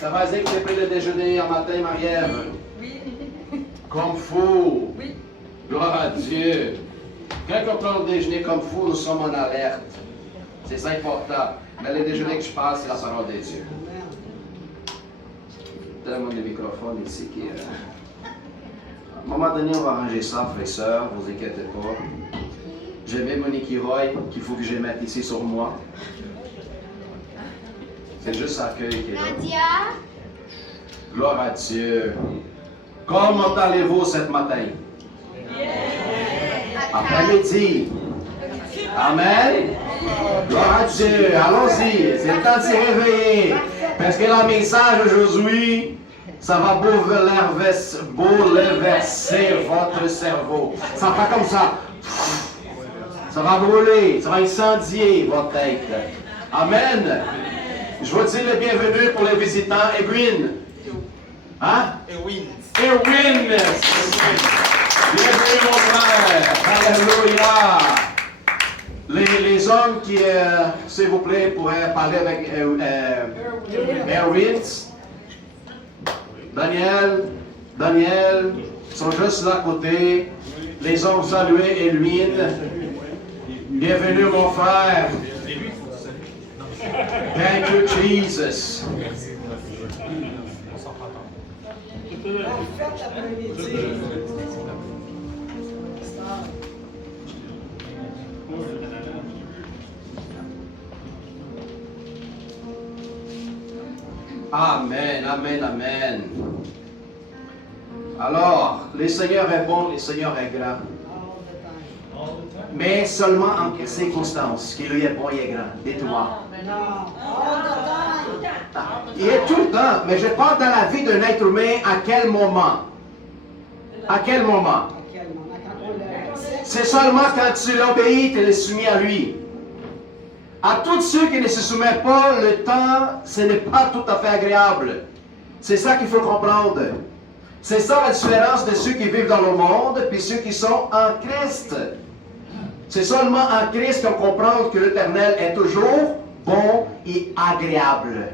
Ça va dire que j'ai pris le déjeuner en matin, Marie-Ève? Oui. Comme fou. Oui. Gloire à Dieu. Quand on prend le déjeuner comme fou, nous sommes en alerte. C'est ça important. Mais le déjeuner que je parle, c'est la parole de Dieu. Tellement de microphones ici qui... À un moment donné, on va arranger ça, frères et sœurs, ne vous inquiétez pas. J'ai mis Monique Roy qu'il faut que je mette ici sur moi. C'est juste l'accueil qui est là. Nadia? Gloire à Dieu. Comment allez-vous ce matin? Après-midi. Amen. Gloire à Dieu. Allons-y. C'est le temps de s'y réveiller. Parce que le message aujourd'hui, ça va bouleverser votre cerveau. Ça va pas comme ça. Ça va brûler. Ça va incendier votre tête. Amen. Je vous dis le bienvenu pour les visitants. Edwin. Hein? Edwin. Edwin. Bienvenue mon frère. Alléluia. Les hommes qui, s'il vous plaît, pourraient parler avec Erwin. Daniel, sont juste là à côté. Les hommes salués, Edwin. Bienvenue mon frère. Thank you, Jesus. Amen, amen, amen. Alors, le Seigneur est bon, le Seigneur est grand. Mais seulement en circonstance qu'il lui est bon, il est grand. Dites-moi. Il est tout le temps, mais je parle dans la vie d'un être humain, à quel moment? À quel moment? C'est seulement quand tu l'obéis, tu es soumis à lui. À tous ceux qui ne se soumettent pas, le temps, ce n'est pas tout à fait agréable. C'est ça qu'il faut comprendre. C'est ça la différence de ceux qui vivent dans le monde et ceux qui sont en Christ. C'est seulement en Christ qu'on comprend que l'Éternel est toujours bon et agréable.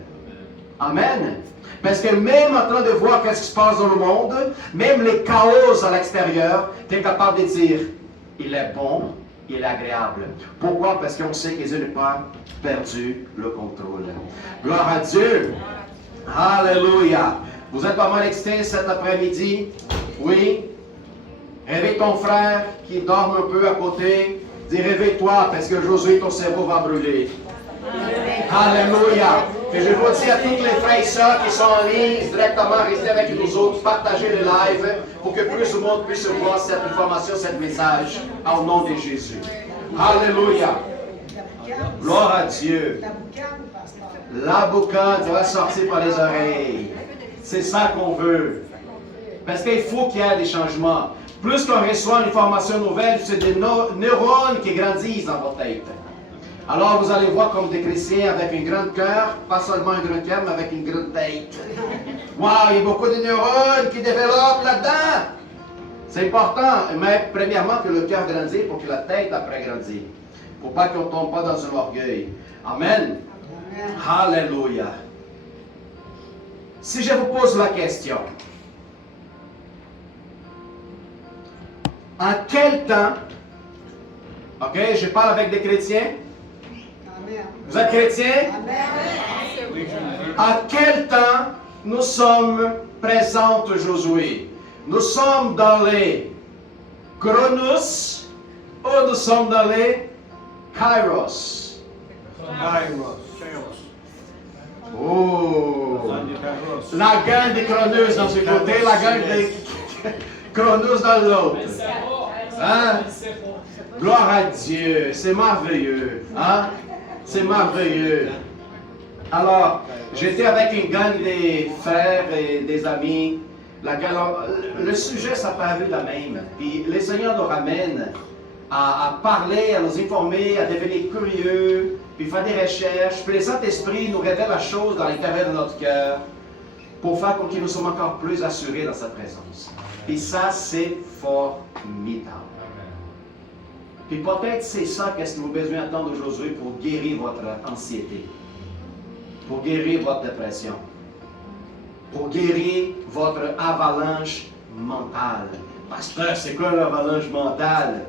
Amen. Parce que même en train de voir ce qui se passe dans le monde, même les chaos à l'extérieur, tu es capable de dire, il est bon, il est agréable. Pourquoi? Parce qu'on sait que Dieu n'a pas perdu le contrôle. Gloire à Dieu. Alléluia. Vous êtes pas mal excités cet après-midi? Oui? Réveille ton frère qui dort un peu à côté. Dis réveille-toi parce que aujourd'hui ton cerveau va brûler. Alléluia. Et je vous dis à toutes les frères et sœurs qui sont en ligne, directement restez avec nous autres, partagez le live pour que plus de monde puisse voir cette information, ce message, au nom de Jésus. Alléluia. Gloire à Dieu. La boucane va sortir par les oreilles. C'est ça qu'on veut. Parce qu'il faut qu'il y ait des changements. Plus qu'on reçoit une information nouvelle, c'est des neurones qui grandissent dans votre tête. Alors vous allez voir comme des chrétiens avec un grand cœur, pas seulement un grand cœur, mais avec une grande tête. Wow, il y a beaucoup de neurones qui développent là-dedans. C'est important, mais premièrement que le cœur grandisse pour que la tête après grandisse. Pour pas qu'on ne tombe pas dans un orgueil. Amen. Alléluia. Si je vous pose la question, en quel temps, ok, je parle avec des chrétiens. Vous êtes chrétiens? À quel temps nous sommes présents aujourd'hui? Nous sommes dans les Chronos ou nous sommes dans les Kairos? Oh! La gang des Chronos dans ce côté, la gang des Chronos dans l'autre. Hein? Gloire à Dieu, c'est merveilleux. Hein? C'est merveilleux. Alors, j'étais avec une gang des frères et des amis. Le sujet, ça paraît la même. Puis le Seigneur nous ramène à parler, à nous informer, à devenir curieux, puis faire des recherches. Puis le Saint-Esprit nous révèle la chose dans l'intérieur de notre cœur pour faire que nous soyons encore plus assurés dans sa présence. Et ça, c'est formidable. Puis peut-être c'est ça qu'est-ce que vous avez besoin d'entendre aujourd'hui pour guérir votre anxiété, pour guérir votre dépression. pour guérir votre avalanche mentale. Pasteur, c'est quoi l'avalanche mentale?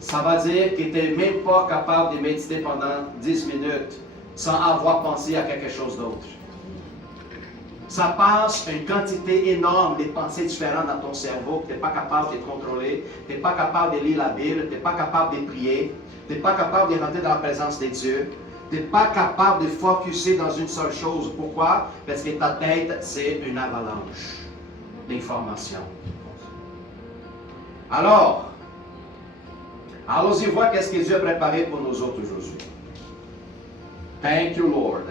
Ça va dire que tu n'es même pas capable de méditer pendant 10 minutes sans avoir pensé à quelque chose d'autre. Ça passe une quantité énorme de pensées différentes dans ton cerveau que tu n'es pas capable de contrôler, tu n'es pas capable de lire la Bible, tu n'es pas capable de prier, tu n'es pas capable de rentrer dans la présence de Dieu, tu n'es pas capable de focusser dans une seule chose. Pourquoi? Parce que ta tête, c'est une avalanche d'informations. Alors, allons-y voir qu'est-ce que Dieu a préparé pour nous autres aujourd'hui. Thank you, Lord.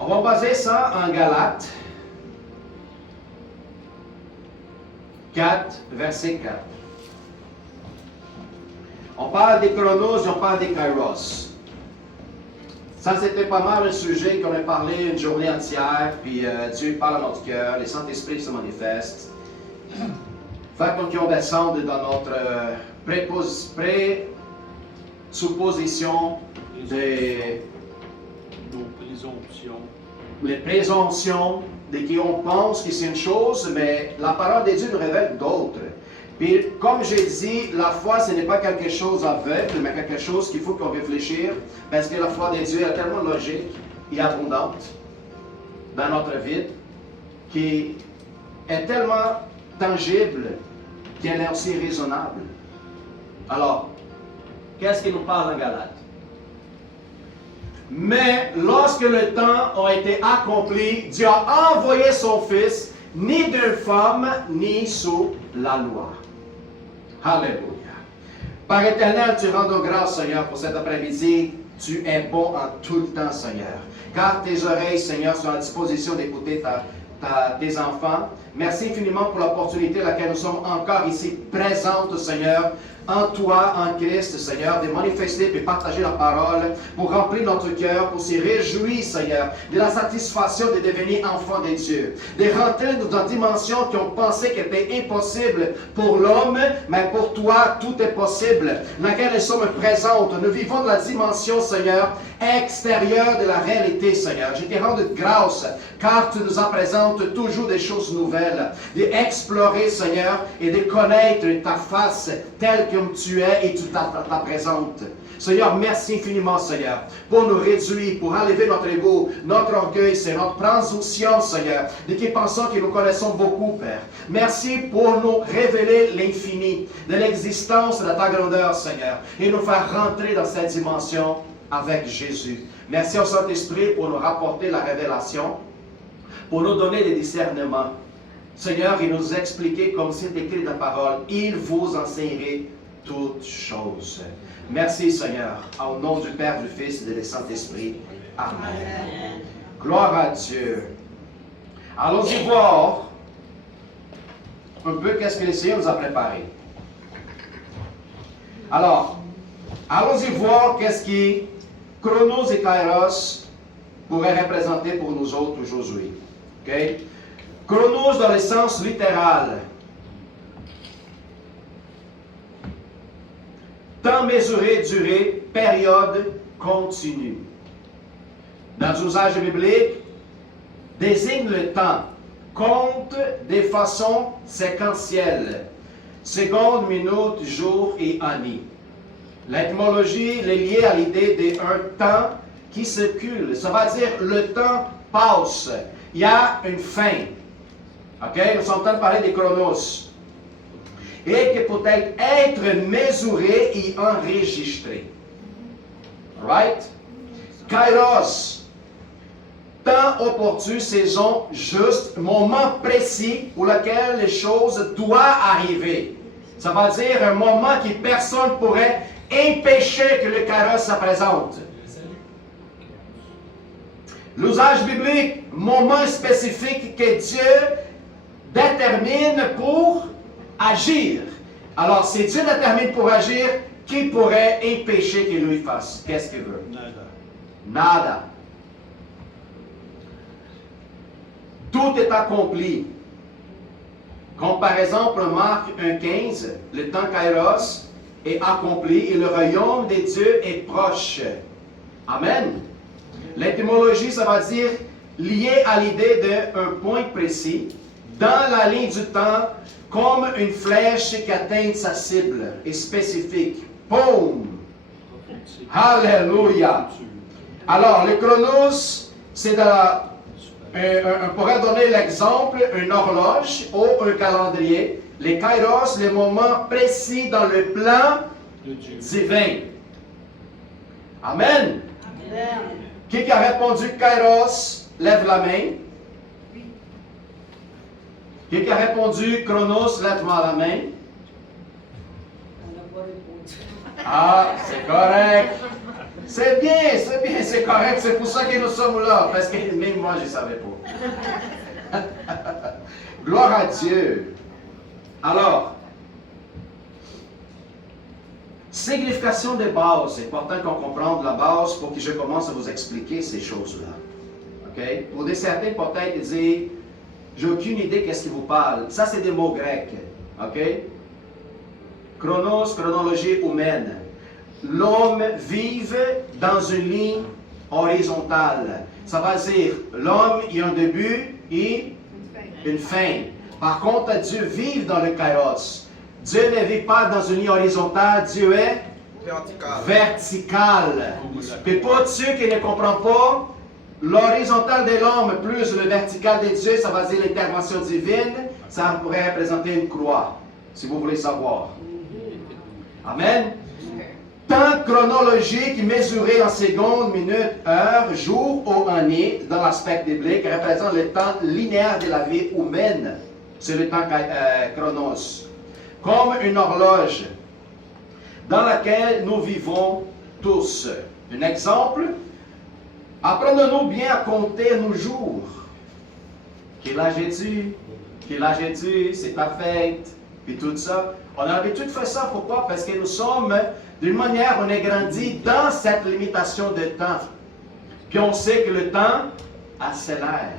On va baser ça en Galates 4, verset 4. On parle des chronos et on parle des kairos. Ça, c'était pas mal un sujet qu'on a parlé une journée entière, puis Dieu parle à notre cœur, le Saint-Esprit se manifeste. Fait qu'on descende dans notre présupposition des les présomptions de qui on pense que c'est une chose, mais la parole de Dieu nous révèle d'autres. Puis, comme j'ai dit, la foi, ce n'est pas quelque chose aveugle, mais quelque chose qu'il faut qu'on réfléchisse, parce que la foi de Dieu est tellement logique et abondante dans notre vie, qui est tellement tangible qu'elle est aussi raisonnable. Alors, qu'est-ce qu'il nous parle en Galates? Mais lorsque le temps a été accompli, Dieu a envoyé son Fils, ni d'une femme, ni sous la loi. Alléluia. Par éternel, tu rends grâce, Seigneur, pour cet après-midi. Tu es bon en tout le temps, Seigneur. Car tes oreilles, Seigneur, sont à disposition d'écouter tes enfants. Merci infiniment pour l'opportunité à laquelle nous sommes encore ici présentes, Seigneur, en toi, en Christ, Seigneur, de manifester et partager la parole pour remplir notre cœur, pour se réjouir, Seigneur, de la satisfaction de devenir enfant de Dieu, de rentrer dans une dimension qu'on pensait qu'elle était impossible pour l'homme, mais pour toi, tout est possible, dans laquelle nous sommes présentes. Nous vivons dans la dimension, Seigneur, extérieure de la réalité, Seigneur. Je te rends grâce, car tu nous en présentes toujours des choses nouvelles, d'explorer, Seigneur, et de connaître ta face telle que tu es et tu t'en présentes. Seigneur, merci infiniment, Seigneur, pour nous réduire, pour enlever notre ego, notre orgueil, c'est notre présomption, Seigneur, de qui pensons que nous connaissons beaucoup, Père. Merci pour nous révéler l'infini de l'existence de ta grandeur, Seigneur, et nous faire rentrer dans cette dimension avec Jésus. Merci au Saint-Esprit pour nous rapporter la révélation, pour nous donner des discernements. Seigneur, et nous expliquer, comme c'est écrit dans la parole, il vous enseignerait toutes choses. Merci, Seigneur, au nom du Père, du Fils et du Saint-Esprit. Amen. Gloire à Dieu. Allons-y voir un peu qu'est-ce que le Seigneur nous a préparé. Alors, allons-y voir qu'est-ce qui Chronos et Kairos pourraient représenter pour nous autres aujourd'hui. Okay? Chronos dans le sens littéral. Temps mesuré, durée, période continue. Dans l'usage biblique, désigne le temps, compte de façon séquentielle, secondes, minutes, jours et années. L'étymologie est liée à l'idée d'un temps qui circule. Ça va dire le temps passe. Il y a une fin. OK? Nous sommes en train de parler des chronos. Et qui peut être mesuré et enregistré. Right? Kairos. Temps opportun, saison juste, moment précis pour lequel les choses doivent arriver. Ça va dire un moment que personne ne pourrait empêcher que le Kairos se présente. L'usage biblique, moment spécifique que Dieu détermine pour agir. Alors, si Dieu détermine pour agir, qui pourrait empêcher qu'il lui fasse? Qu'est-ce qu'il veut? Nada. Tout est accompli. Comme par exemple, Marc 1,15, le temps Kairos est accompli et le royaume de Dieu est proche. Amen. L'étymologie, ça va dire lié à l'idée d'un point précis dans la ligne du temps, comme une flèche qui atteint sa cible et spécifique. Boum! Alléluia! Alors, le chronos, c'est on pourrait donner l'exemple, une horloge ou un calendrier. Les kairos, les moments précis dans le plan divin. Amen. Qui a répondu kairos, lève la main. Qui a répondu chronos, lève-moi la main. Ah, c'est correct. C'est bien, c'est correct. C'est pour ça que nous sommes là. Parce que même moi, je ne savais pas. Gloire à Dieu. Alors, signification des bases. C'est important qu'on comprenne la base pour que je commence à vous expliquer ces choses-là. OK? Pour des certains, peut-être dire, j'ai aucune idée qu'est-ce qui vous parle. Ça, c'est des mots grecs. OK? Chronos, chronologie humaine. L'homme vive dans une ligne horizontale. Ça veut dire, l'homme, il y a un début et une fin. Par contre, Dieu vit dans le kairos. Dieu ne vit pas dans une ligne horizontale, Dieu est vertical. Et pour ceux qui ne comprennent pas, l'horizontal de l'homme plus le vertical de Dieu, ça va dire l'intervention divine, ça pourrait représenter une croix, si vous voulez savoir. Amen. Temps chronologique mesuré en secondes, minutes, heures, jours ou années dans l'aspect biblique représente le temps linéaire de la vie humaine. C'est le temps chronos. Comme une horloge dans laquelle nous vivons tous. Un exemple, apprenons-nous bien à compter nos jours. Quel âge es-tu? Quel âge es-tu? C'est ta fête? Puis tout ça. On a l'habitude de faire ça. Pourquoi? Parce que nous sommes, d'une manière, on est grandi dans cette limitation de temps. Puis on sait que le temps accélère.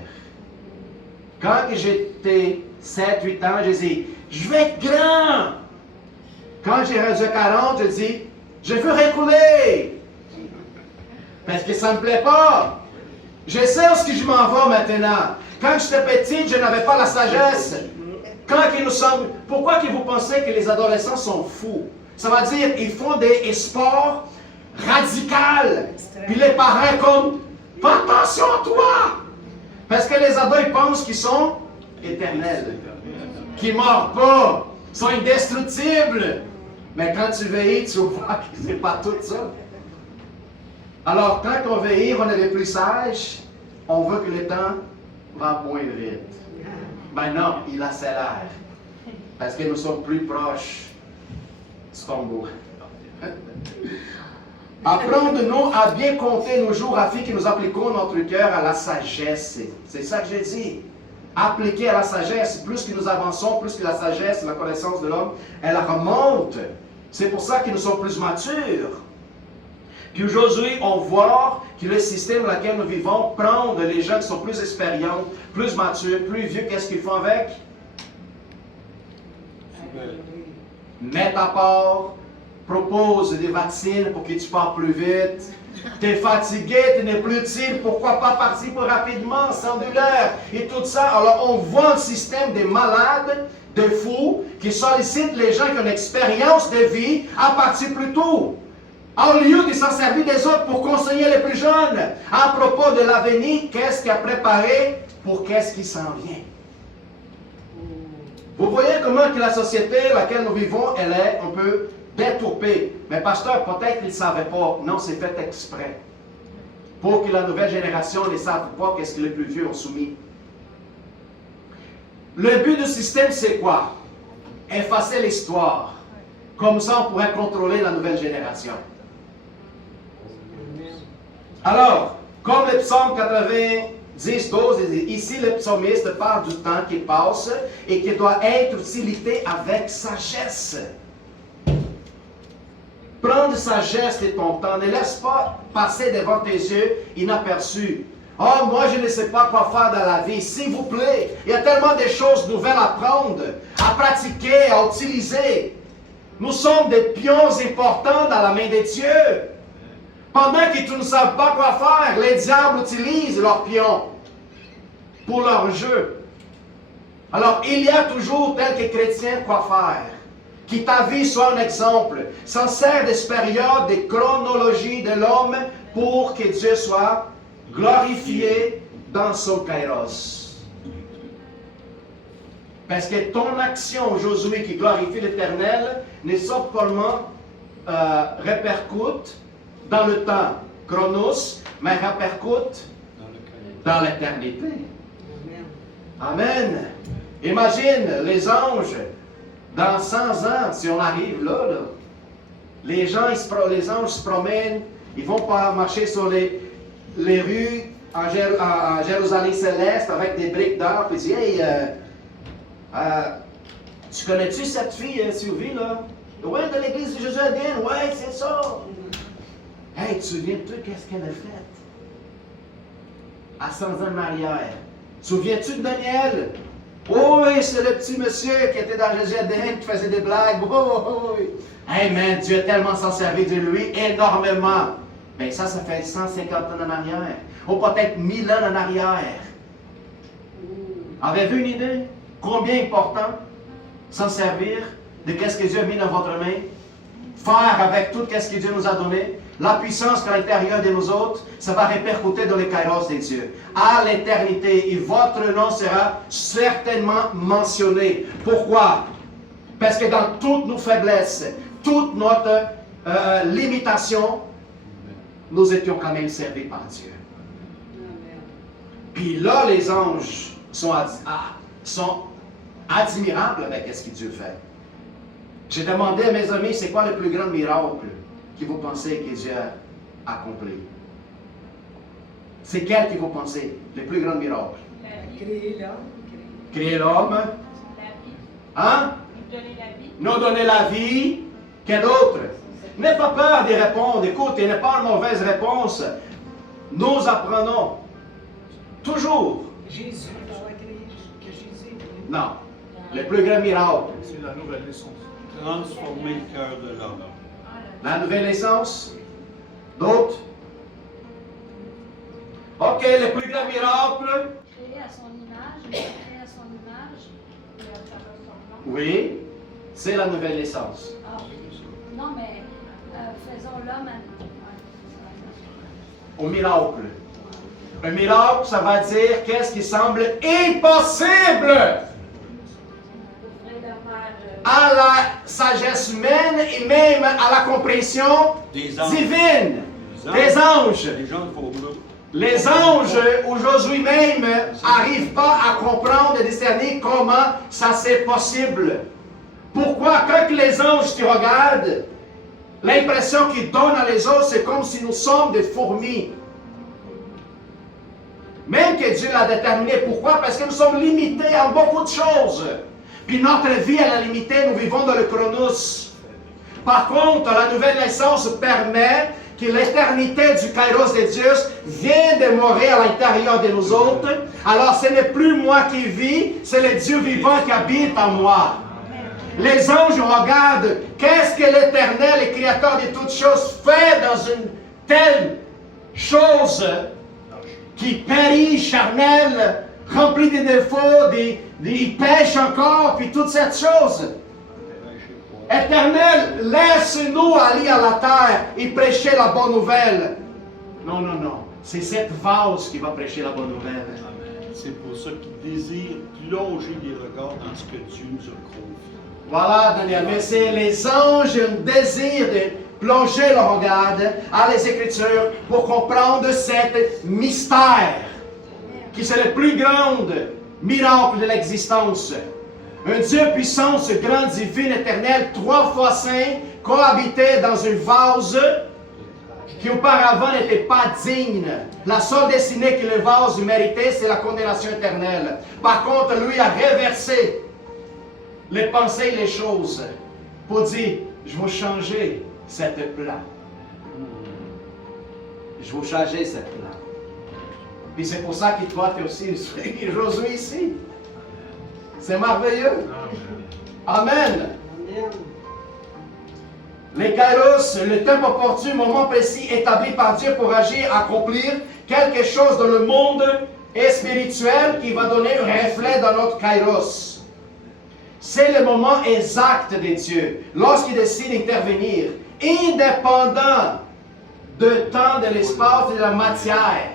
Quand j'étais 7-8 ans, je dis, je vais être grand. Quand j'ai rendu 40, je dis, je veux reculer. Parce que ça ne me plaît pas. Je sais où je m'en vais maintenant. Quand j'étais petite, je n'avais pas la sagesse. Pourquoi que vous pensez que les adolescents sont fous? Ça veut dire qu'ils font des sports radicaux. Puis les parents comme, fais attention à toi. Parce que les ados, ils pensent qu'ils sont éternels. Qu'ils ne meurent pas. Ils sont indestructibles. Mais quand tu vieillis, tu vois que ce n'est pas tout ça. Alors, quand on vieillit, on est plus sage, on veut que le temps va moins vite. Ben non, il accélère. Parce que nous sommes plus proches du tombeau. Apprenons-nous à bien compter nos jours afin que nous appliquons notre cœur à la sagesse. C'est ça que j'ai dit. Appliquer à la sagesse. Plus que nous avançons, plus que la sagesse, la connaissance de l'homme, elle remonte. C'est pour ça que nous sommes plus matures. Puis aujourd'hui, on voit que le système dans lequel nous vivons prend les gens qui sont plus expérients, plus matures, plus vieux. Qu'est-ce qu'ils font avec? Mettre à part, propose des vaccins pour que tu partes plus vite. Tu es fatigué, tu n'es plus utile, pourquoi pas partir plus rapidement, sans douleur, et tout ça. Alors on voit un système de malades, de fous, qui sollicitent les gens qui ont une expérience de vie à partir plus tôt. Au lieu de s'en servir des autres pour conseiller les plus jeunes, à propos de l'avenir, qu'est-ce qu'il a préparé pour qu'est-ce qui s'en vient. Vous voyez comment que la société dans laquelle nous vivons, elle est un peu détourpée. Mais pasteur, peut-être qu'ils ne savaient pas. Non, c'est fait exprès. Pour que la nouvelle génération ne sache pas qu'est-ce que les plus vieux ont soumis. Le but du système, c'est quoi? Effacer l'histoire. Comme ça, on pourrait contrôler la nouvelle génération. Alors, comme le psaume 90, 12, ici le psalmiste parle du temps qui passe et qui doit être utilité avec sagesse. Prends de sagesse de ton temps, ne laisse pas passer devant tes yeux inaperçu. Oh, moi je ne sais pas quoi faire dans la vie, s'il vous plaît. Il y a tellement de choses nouvelles à prendre, à pratiquer, à utiliser. Nous sommes des pions importants dans la main de Dieu. Pendant que tu ne sais pas quoi faire, les diables utilisent leurs pions. pour leur jeu. Alors, il y a toujours, tel que chrétien, quoi faire. Que ta vie soit un exemple. S'en sert des périodes, des chronologies de l'homme pour que Dieu soit glorifié dans son kairos. Parce que ton action aujourd'hui qui glorifie l'Éternel ne simplement répercute dans le temps, chronos, mais répercute dans l'éternité. Amen. Imagine les anges, dans 100 ans, si on arrive là, les anges se promènent, ils vont pas marcher sur les rues en Jérusalem céleste avec des briques d'or, puis ils disent, hey, tu connais-tu cette fille, Sylvie, là? Oui, de l'église de Jésus Adien, ouais, c'est ça. Hey, tu te souviens-tu qu'est-ce qu'elle a fait? À 100 ans en arrière. Souviens-tu de Daniel? Oh oui, c'est le petit monsieur qui était dans Jésus Adien, qui faisait des blagues. Oh oui. Hey man, Dieu a tellement s'en servi de lui, énormément. Ben ça fait 150 ans en arrière. Ou peut-être 1000 ans en arrière. Avez-vous une idée? Combien important s'en servir de qu'est-ce que Dieu a mis dans votre main? Faire avec tout ce que Dieu nous a donné. La puissance qu'à l'intérieur de nous autres, ça va répercuter dans les kairos de Dieu. À l'éternité, et votre nom sera certainement mentionné. Pourquoi? Parce que dans toutes nos faiblesses, toute notre limitation, nous étions quand même servis par Dieu. Puis là, les anges sont admirables avec ce que Dieu fait. J'ai demandé à mes amis, c'est quoi le plus grand miracle que vous pensez que Dieu a accompli? C'est quel que vous pensez, le plus grand miracle? Créer l'homme. Créer l'homme. La vie. Hein? Nous donner la vie. Nous donner la vie. Quel autre? N'aie pas peur de répondre. Écoute, il n'y a pas une mauvaise réponse. Nous apprenons. Toujours. Jésus, que Jésus. Non. Le plus grand miracle. C'est la nouvelle naissance. Transformer le cœur de l'homme. La nouvelle naissance. D'autres? Ok, le plus grand miracle. Créé à son image, il a créé à son image, et à travers son nom. Oui, c'est la nouvelle naissance. Ah, non, mais faisons l'homme Au miracle. Un miracle, ça va dire qu'est-ce qui semble impossible à la sagesse humaine et même à la compréhension divine des anges. Les gens vont là. Les anges, aujourd'hui même, n'arrivent pas à comprendre et discerner comment ça c'est possible. Pourquoi, quand les anges te regardent, l'impression qu'ils donnent à les autres, c'est comme si nous sommes des fourmis. Même que Dieu l'a déterminé. Pourquoi? Parce que nous sommes limités en beaucoup de choses. Puis notre vie, elle est limitée, nous vivons dans le chronos. Par contre, la nouvelle naissance permet que l'éternité du kairos de Dieu vient de mourir à l'intérieur de nous autres. Alors ce n'est plus moi qui vis, c'est le Dieu vivant qui habite en moi. Les anges regardent qu'est-ce que l'Éternel, le Créateur de toutes choses, fait dans une telle chose qui périt, charnel, rempli de défauts, il pêche encore, puis toutes ces choses. Éternel, laisse-nous aller à la terre et prêcher la bonne nouvelle. Non, non, non. C'est cette vase qui va prêcher la bonne nouvelle. C'est pour ça qu'il désire plonger les regards dans ce que Dieu nous a confié. Voilà, Daniel. Mais c'est les anges ont un désir de plonger le regard à les Écritures pour comprendre cet mystère qui c'est le plus grand miracle de l'existence. Un Dieu puissance, grand, divin, éternel, 3 fois saint, cohabitait dans une vase qui auparavant n'était pas digne. La seule destinée que le vase méritait, c'est la condamnation éternelle. Par contre, lui a réversé les pensées et les choses pour dire, je vais changer cette plan. Je vais changer cette plan. Puis c'est pour ça que toi, tu es aussi Josué ici. C'est merveilleux. Amen. Les kairos, le temps opportun, moment précis établi par Dieu pour agir, accomplir quelque chose dans le monde et spirituel qui va donner un reflet dans notre kairos. C'est le moment exact de Dieu, lorsqu'il décide d'intervenir, indépendant du temps, de l'espace et de la matière.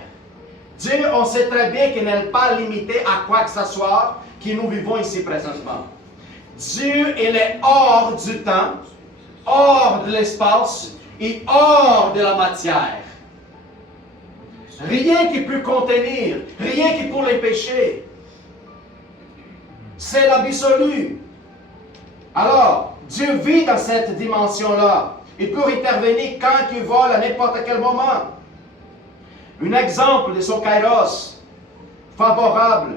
Dieu, on sait très bien qu'il n'est pas limité à quoi que ce soit que nous vivons ici présentement. Dieu, il est hors du temps, hors de l'espace et hors de la matière. Rien qui peut contenir, rien qui peut les pécher. C'est l'absolu. Alors, Dieu vit dans cette dimension-là. Il peut intervenir quand il veut, à n'importe quel moment. Un exemple de son kairos favorable.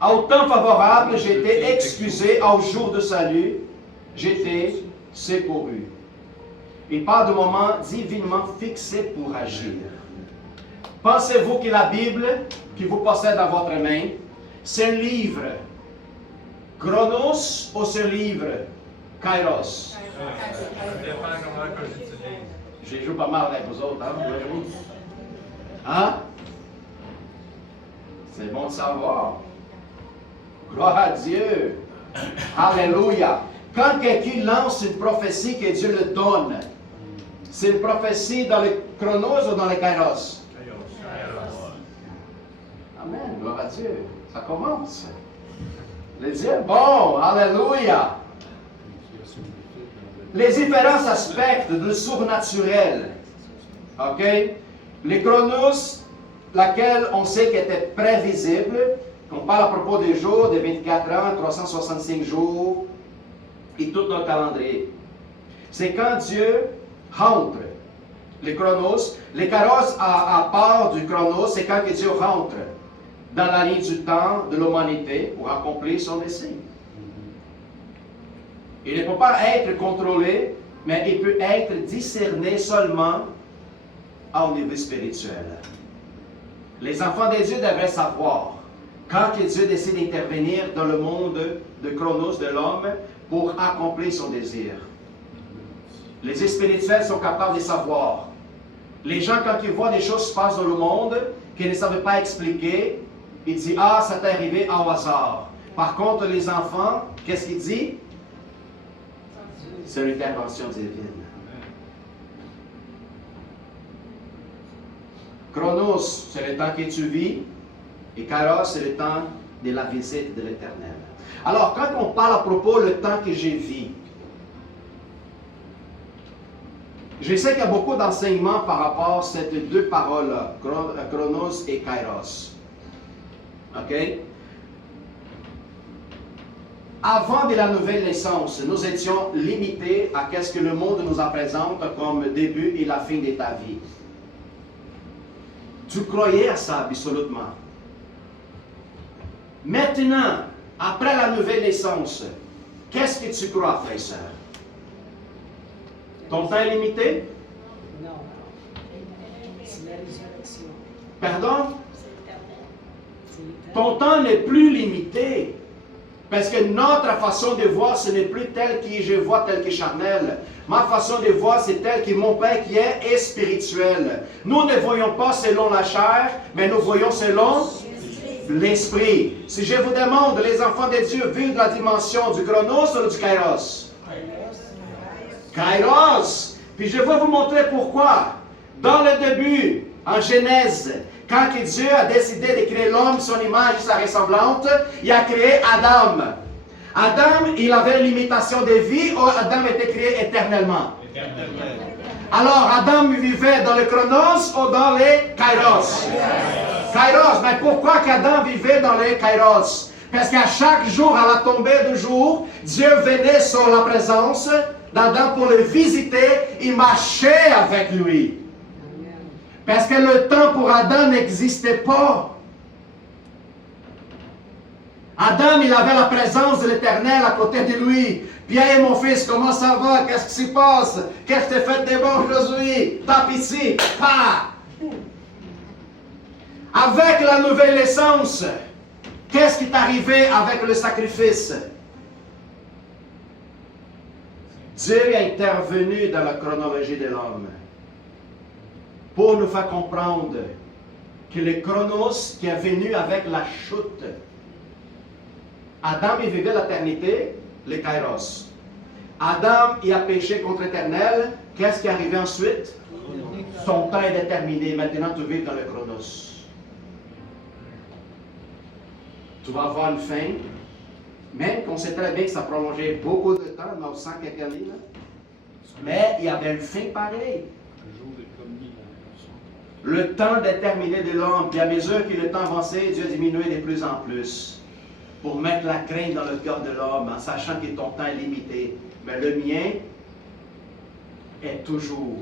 Au temps favorable, j'étais excusé. Au jour de salut, j'étais secouru. Il parle de moment divinement fixé pour agir. Pensez-vous que la Bible, que vous possédez dans votre main, c'est un livre Chronos ou c'est un livre Kairos? Je joue pas mal avec vous autres, hein? Hein? C'est bon de savoir. Gloire à Dieu. Alléluia. Quand quelqu'un lance une prophétie que Dieu le donne, c'est une prophétie dans le Chronos ou dans le Kairos? Amen. Gloire à Dieu. Ça commence. Le Dieu est bon. Alléluia. Les différents aspects du surnaturel. OK? Les Chronos, laquelle on sait qu'elle était prévisible, qu'on parle à propos des jours, des 24 ans, 365 jours, et tout notre calendrier. C'est quand Dieu rentre. Les Chronos, les Kairos à part du Chronos, c'est quand que Dieu rentre dans la ligne du temps de l'humanité pour accomplir son dessein. Il ne peut pas être contrôlé, mais il peut être discerné seulement au niveau spirituel. Les enfants de Dieu devraient savoir quand que Dieu décide d'intervenir dans le monde de Chronos de l'homme pour accomplir son désir. Les spirituels sont capables de savoir. Les gens, quand ils voient des choses se passer dans le monde qu'ils ne savent pas expliquer, ils disent « Ah, ça t'est arrivé au hasard ». Par contre, les enfants, qu'est-ce qu'ils disent? C'est une intervention divine. Chronos, c'est le temps que tu vis, et Kairos, c'est le temps de la visite de l'Éternel. Alors, quand on parle à propos du temps que j'ai vu, je sais qu'il y a beaucoup d'enseignements par rapport à ces deux paroles-là, Chronos et Kairos. OK? Avant de la nouvelle naissance, nous étions limités à ce que le monde nous présente comme début et la fin de ta vie. Tu croyais à ça, absolument. Maintenant, après la nouvelle naissance, qu'est-ce que tu crois, frère et sœur? Ton temps est limité? Non. C'est la résurrection. Pardon? C'est l'éternel. Ton temps n'est plus limité. Parce que notre façon de voir, ce n'est plus tel que je vois, tel que charnel. Ma façon de voir, c'est tel que mon Père qui est spirituel. Nous ne voyons pas selon la chair, mais nous voyons selon l'esprit. Si je vous demande, les enfants de Dieu vivent la dimension du Chronos ou du Kairos? Kairos. Puis je vais vous montrer pourquoi. Dans le début, en Genèse, quand Dieu a décidé de créer l'homme, son image et sa ressemblante, il a créé Adam. Adam, il avait une limitation de vie, ou Adam était créé éternellement? Alors, Adam vivait dans le Chronos ou dans les Kairos? Kairos. Mais pourquoi qu'Adam vivait dans les Kairos? Parce qu'à chaque jour, à la tombée du jour, Dieu venait sur la présence d'Adam pour le visiter, il marchait avec lui. Parce que le temps pour Adam n'existait pas. Adam, il avait la présence de l'Éternel à côté de lui. Pierre, mon fils, comment ça va? Qu'est-ce qui se passe? Qu'est-ce que tu fait de bon aujourd'hui? Tape ici. Pa! Avec la nouvelle naissance, qu'est-ce qui est arrivé avec le sacrifice? Dieu est intervenu dans la chronologie de l'homme pour nous faire comprendre que le chronos qui est venu avec la chute. Adam, il vivait l'éternité, le kairos. Adam, il a péché contre l'Éternel. Qu'est-ce qui est arrivé ensuite? Son temps est déterminé. Maintenant, tu vis dans le chronos. Tu vas avoir une fin. Même qu'on sait très bien que ça prolongeait beaucoup de temps, 900 quelques années. Mais il y avait une fin pareille. Le temps déterminé de l'homme. Puis à mesure que le temps avançait, Dieu diminuait de plus en plus. Pour mettre la crainte dans le cœur de l'homme, en sachant que ton temps est limité. Mais le mien est toujours.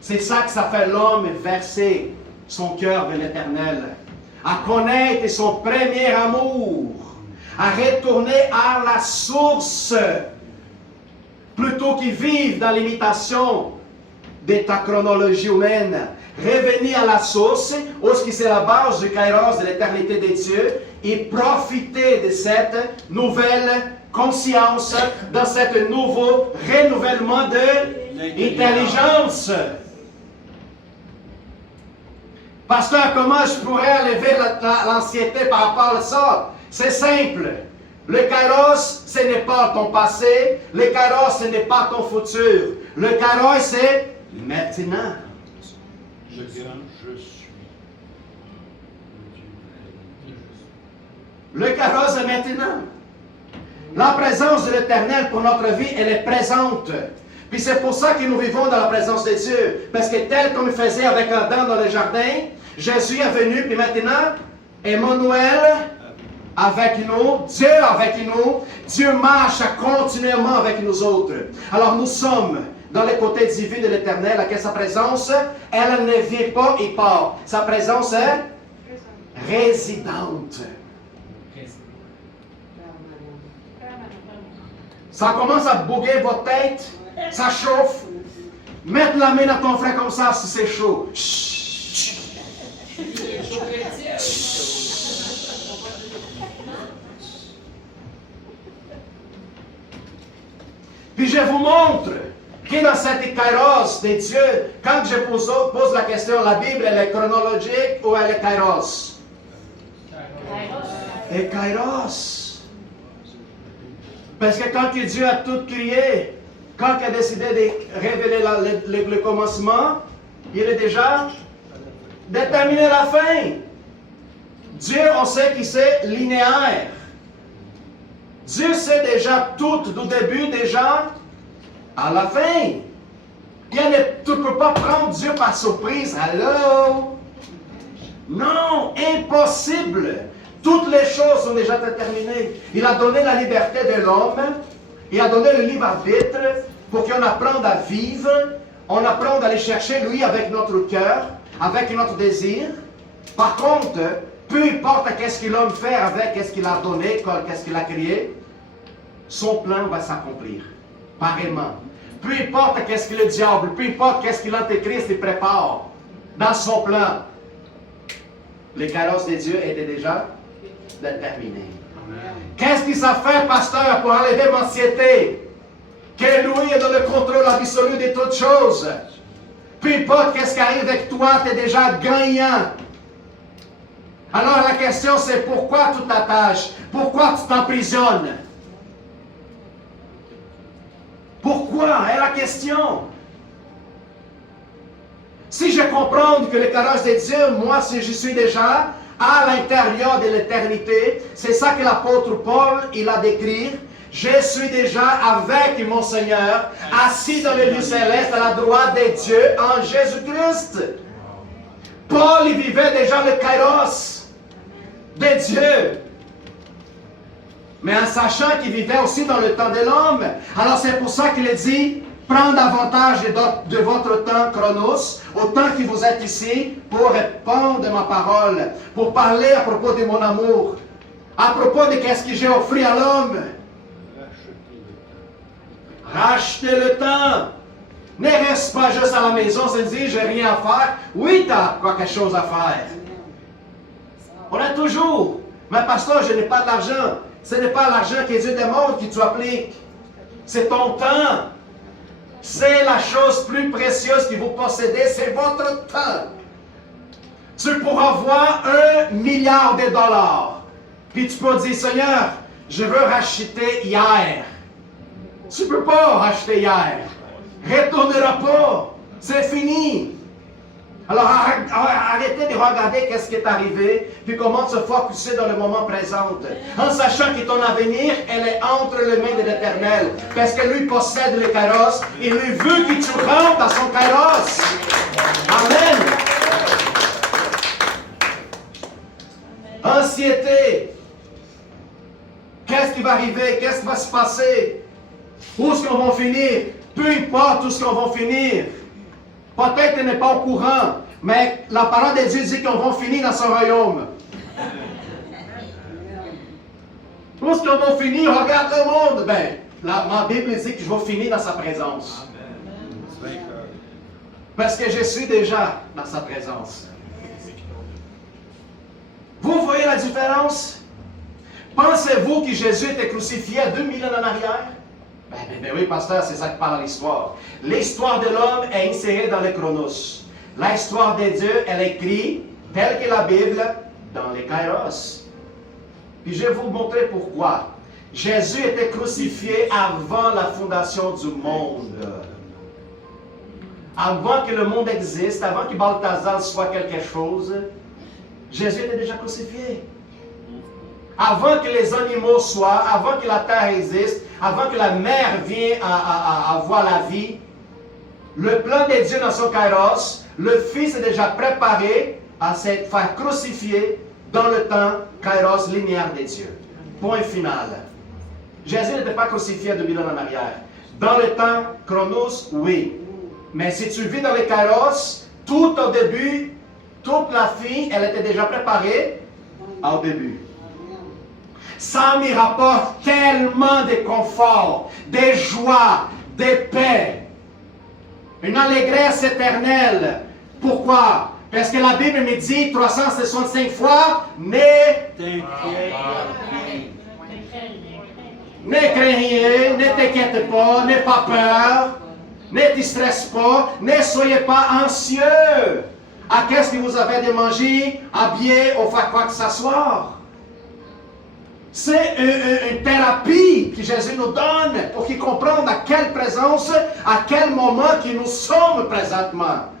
C'est ça que ça fait l'homme verser son cœur vers l'Éternel. À connaître son premier amour. À retourner à la source. Plutôt qu'ils vivent dans l'imitation de ta chronologie humaine. Revenir à la source, où c'est la base du kairos de l'éternité des dieux, et profiter de cette nouvelle conscience, dans cet nouveau renouvellement d'intelligence. Pasteur, comment je pourrais enlever l'anxiété par rapport à ça? C'est simple. Le kairos, ce n'est pas ton passé. Le kairos, ce n'est pas ton futur. Le kairos, c'est maintenant. Le grand je suis. Le kairos est maintenant. La présence de l'Éternel pour notre vie, elle est présente. Puis c'est pour ça que nous vivons dans la présence de Dieu. Parce que tel comme il faisait avec Adam dans le jardin, Jésus est venu, puis maintenant, Emmanuel avec nous, Dieu avec nous, Dieu marche continuellement avec nous autres. Alors nous sommes dans le côté divin de l'Éternel, à sa présence, elle ne vient pas et part. Sa présence est résidente. Ça commence à bouger votre tête, ça chauffe. Mettre la main dans ton frère comme ça si c'est chaud. Puis je vous montre que dans cette kairos de Dieu, quand je pose la question, la Bible, elle est chronologique ou elle est kairos? Et kairos. Parce que quand Dieu a tout créé, quand il a décidé de révéler le commencement, il est déjà déterminé la fin. Dieu, on sait qu'il c'est linéaire. Dieu sait déjà tout du début, déjà à la fin. Tu ne peux pas prendre Dieu par surprise. Allô? Non, impossible. Toutes les choses sont déjà déterminées. Il a donné la liberté de l'homme. Il a donné le libre arbitre pour qu'on apprenne à vivre. On apprend à aller chercher lui avec notre cœur, avec notre désir. Par contre, peu importe qu'est-ce que l'homme fait avec qu'est-ce qu'il a donné, qu'est-ce qu'il a créé, son plan va s'accomplir. Pareillement. Peu importe qu'est-ce que le diable, peu importe qu'est-ce que l'Antéchrist prépare dans son plan, le kairos de Dieu était déjà déterminé. Qu'est-ce que ça fait, pasteur, pour enlever l'anxiété? Que lui est dans le contrôle absolu de toutes choses. Peu importe qu'est-ce qui arrive avec toi, tu es déjà gagnant. Alors la question c'est pourquoi tu t'attaches? Pourquoi tu t'emprisonnes? Pourquoi est la question. Si je comprends que le kairos de Dieu, moi, si je suis déjà à l'intérieur de l'éternité, c'est ça que l'apôtre Paul, il a décrit. Je suis déjà avec mon Seigneur, assis dans le lieu céleste à la droite de Dieu en Jésus-Christ. Paul, il vivait déjà le kairos de Dieu. Mais en sachant qu'il vivait aussi dans le temps de l'homme. Alors c'est pour ça qu'il dit, prendre avantage de votre temps chronos, au temps que vous êtes ici, pour répondre ma parole, pour parler à propos de mon amour, à propos de qu'est-ce que j'ai offert à l'homme. Rachetez le temps. Ne reste pas juste à la maison sans dire, j'ai rien à faire. Oui, tu as quelque chose à faire. On a toujours. Mais pasteur, je n'ai pas d'argent. Ce n'est pas l'argent que Dieu demande que tu appliques. C'est ton temps. C'est la chose plus précieuse que vous possédez, c'est votre temps. Tu pourras voir $1 milliard. Puis tu peux dire, Seigneur, je veux racheter hier. Tu ne peux pas racheter hier. Retournera pas. C'est fini. Alors arrêtez de regarder qu'est-ce qui est arrivé, puis comment se focusser dans le moment présent, en sachant que ton avenir, elle est entre les mains de l'Éternel, parce que lui possède le kairos, et lui veut que tu rentres dans son kairos. Amen. Anxiété. Qu'est-ce qui va arriver? Qu'est-ce qui va se passer? Où est-ce qu'on va finir? Peu importe où est-ce qu'on va finir. Peut-être qu'il n'est pas au courant, mais la parole de Dieu dit qu'on va finir dans son royaume. Où est-ce qu'on va finir? Regarde le monde. Ben, ma Bible dit que je vais finir dans sa présence. Parce que je suis déjà dans sa présence. Vous voyez la différence? Pensez-vous que Jésus était crucifié à 2000 ans en arrière? Ben oui, pasteur, c'est ça que parle l'histoire. L'histoire de l'homme est insérée dans le chronos. L'histoire de Dieu, elle est écrite, telle que la Bible, dans les kairos. Puis je vais vous montrer pourquoi. Jésus était crucifié avant la fondation du monde. Avant que le monde existe, avant que Balthazar soit quelque chose, Jésus était déjà crucifié. Avant que les animaux soient, avant que la terre existe, avant que la mer vienne à avoir la vie, le plan de Dieu dans son kairos, le Fils est déjà préparé à se faire crucifier dans le temps kairos linéaire de Dieu. Point final. Jésus n'était pas crucifié à 2000 ans en arrière. Dans le temps chronos, oui. Mais si tu vis dans le kairos, tout au début, toute la vie, elle était déjà préparée au début. Ça me rapporte tellement de confort, de joie, de paix. Une allégresse éternelle. Pourquoi? Parce que la Bible me dit 365 fois, ne crains rien, ne t'inquiète pas, n'aie pas peur, ne te stresse pas, ne soyez pas anxieux. À qu'est-ce que vous avez de manger, habiller ou faire quoi que ce soit? C'est une thérapie que Jésus nous donne pour qu'ils comprennent à quelle présence, à quel moment que nous sommes présentement.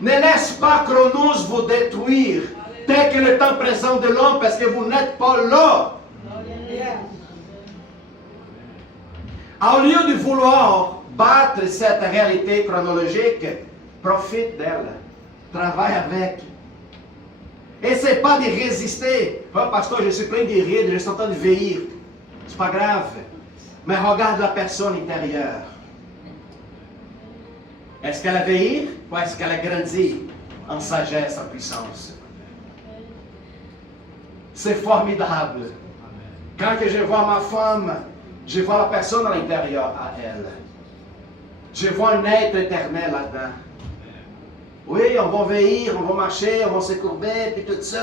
Ne laisse pas Chronos vous détruire tel que le temps présent de l'homme parce que vous n'êtes pas là. Au lieu de vouloir battre cette réalité chronologique, profite d'elle. Travaille avec. Essaye pas de résister. Oh, pasteur, je suis plein de rides, je suis en train de vieillir. C'est pas grave. Mais regarde la personne intérieure. Est-ce qu'elle a vieilli ou est-ce qu'elle a grandi en sagesse, en puissance? C'est formidable. Quand que je vois ma femme, je vois la personne à l'intérieur à elle. Je vois un être éternel là-dedans. Oui, on va vieillir, on va marcher, on va se courber, puis tout ça.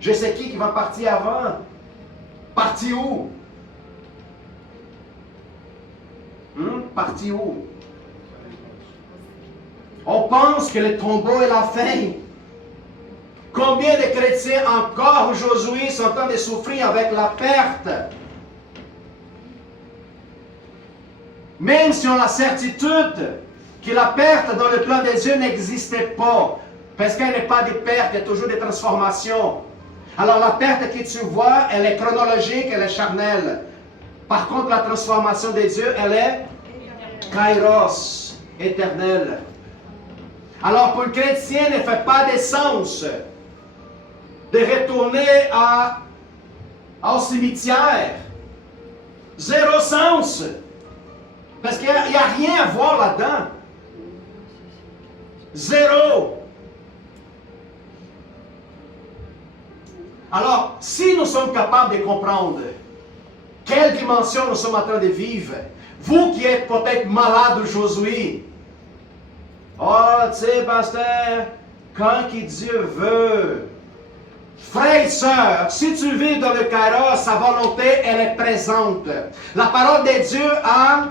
Je sais qui va partir avant. Parti où? Parti où? On pense que le tombeau est la fin. Combien de chrétiens encore aujourd'hui sont en train de souffrir avec la perte? Même si on a la certitude que la perte dans le plan de Dieu n'existait pas, parce qu'elle n'est pas de perte, il y a toujours des transformations. Alors la perte que tu vois, elle est chronologique, elle est charnelle. Par contre, la transformation de Dieu, elle est kairos, éternelle. Alors pour le chrétien, ne fait pas de sens de retourner au cimetière. Zéro sens. Parce qu'il n'y a rien à voir là-dedans. Zéro. Alors, si nous sommes capables de comprendre quelle dimension nous sommes en train de vivre, vous qui êtes peut-être malade aujourd'hui, oh, tu sais, pasteur, quand Dieu veut, frères et sœurs, si tu vis dans le kairos, sa volonté, elle est présente. La parole de Dieu a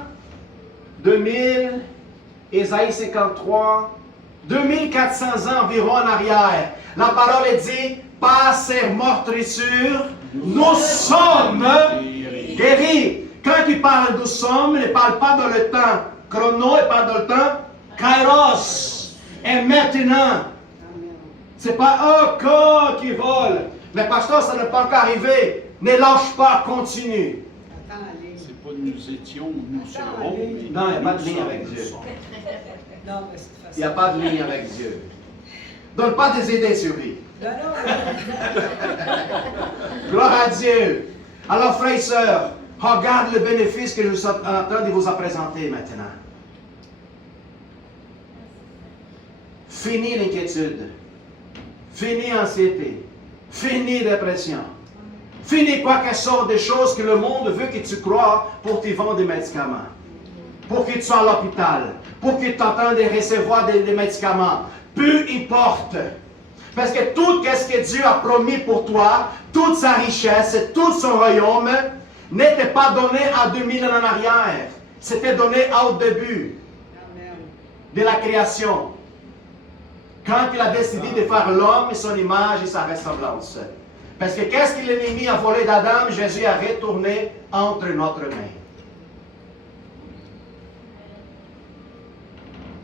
2000, Ésaïe 53, 2400 ans environ en arrière, la parole est dit, par ses meurtrissures, nous sommes guéris. Quand il parle nous sommes, il ne parle pas dans le temps chrono, il parle dans le temps kairos. Et maintenant, c'est pas un corps qui vole. Mais pasteur, ça n'est pas encore arrivé. Ne lâche pas, continue. C'est pas nous étions, nous serons. Non, il n'y a pas de lien avec Dieu. Non, mais c'est facile. Il n'y a pas de lien avec Dieu. Donne pas des idées sur lui. Non, non. Gloire à Dieu. Alors, frères et sœurs, regarde le bénéfice que je suis en train de vous présenter maintenant. Fini l'inquiétude. Fini l'anxiété. Fini dépression. Fini quoi que sorte des choses que le monde veut que tu crois pour te vendre des médicaments. Pour que tu sois à l'hôpital. Pour que tu es en train de recevoir des médicaments. Peu importe. Parce que tout ce que Dieu a promis pour toi, toute sa richesse, tout son royaume, n'était pas donné à 2000 ans en arrière. C'était donné au début de la création. Quand il a décidé de faire l'homme et son image et sa ressemblance. Parce que qu'est-ce que l'ennemi a volé d'Adam, Jésus a retourné entre notre main.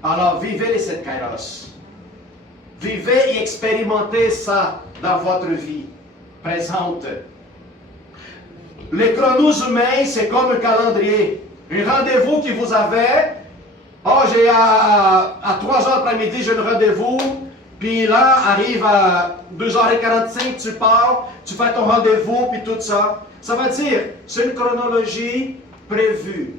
Alors vivez les sept kairos. Vivez et expérimentez ça dans votre vie présente. Les chronos humains, c'est comme un calendrier. Un rendez-vous que vous avez. Oh, j'ai à 3h après-midi, j'ai un rendez-vous. Puis là, arrive à 2h45, tu pars, tu fais ton rendez-vous, puis tout ça. Ça veut dire, c'est une chronologie prévue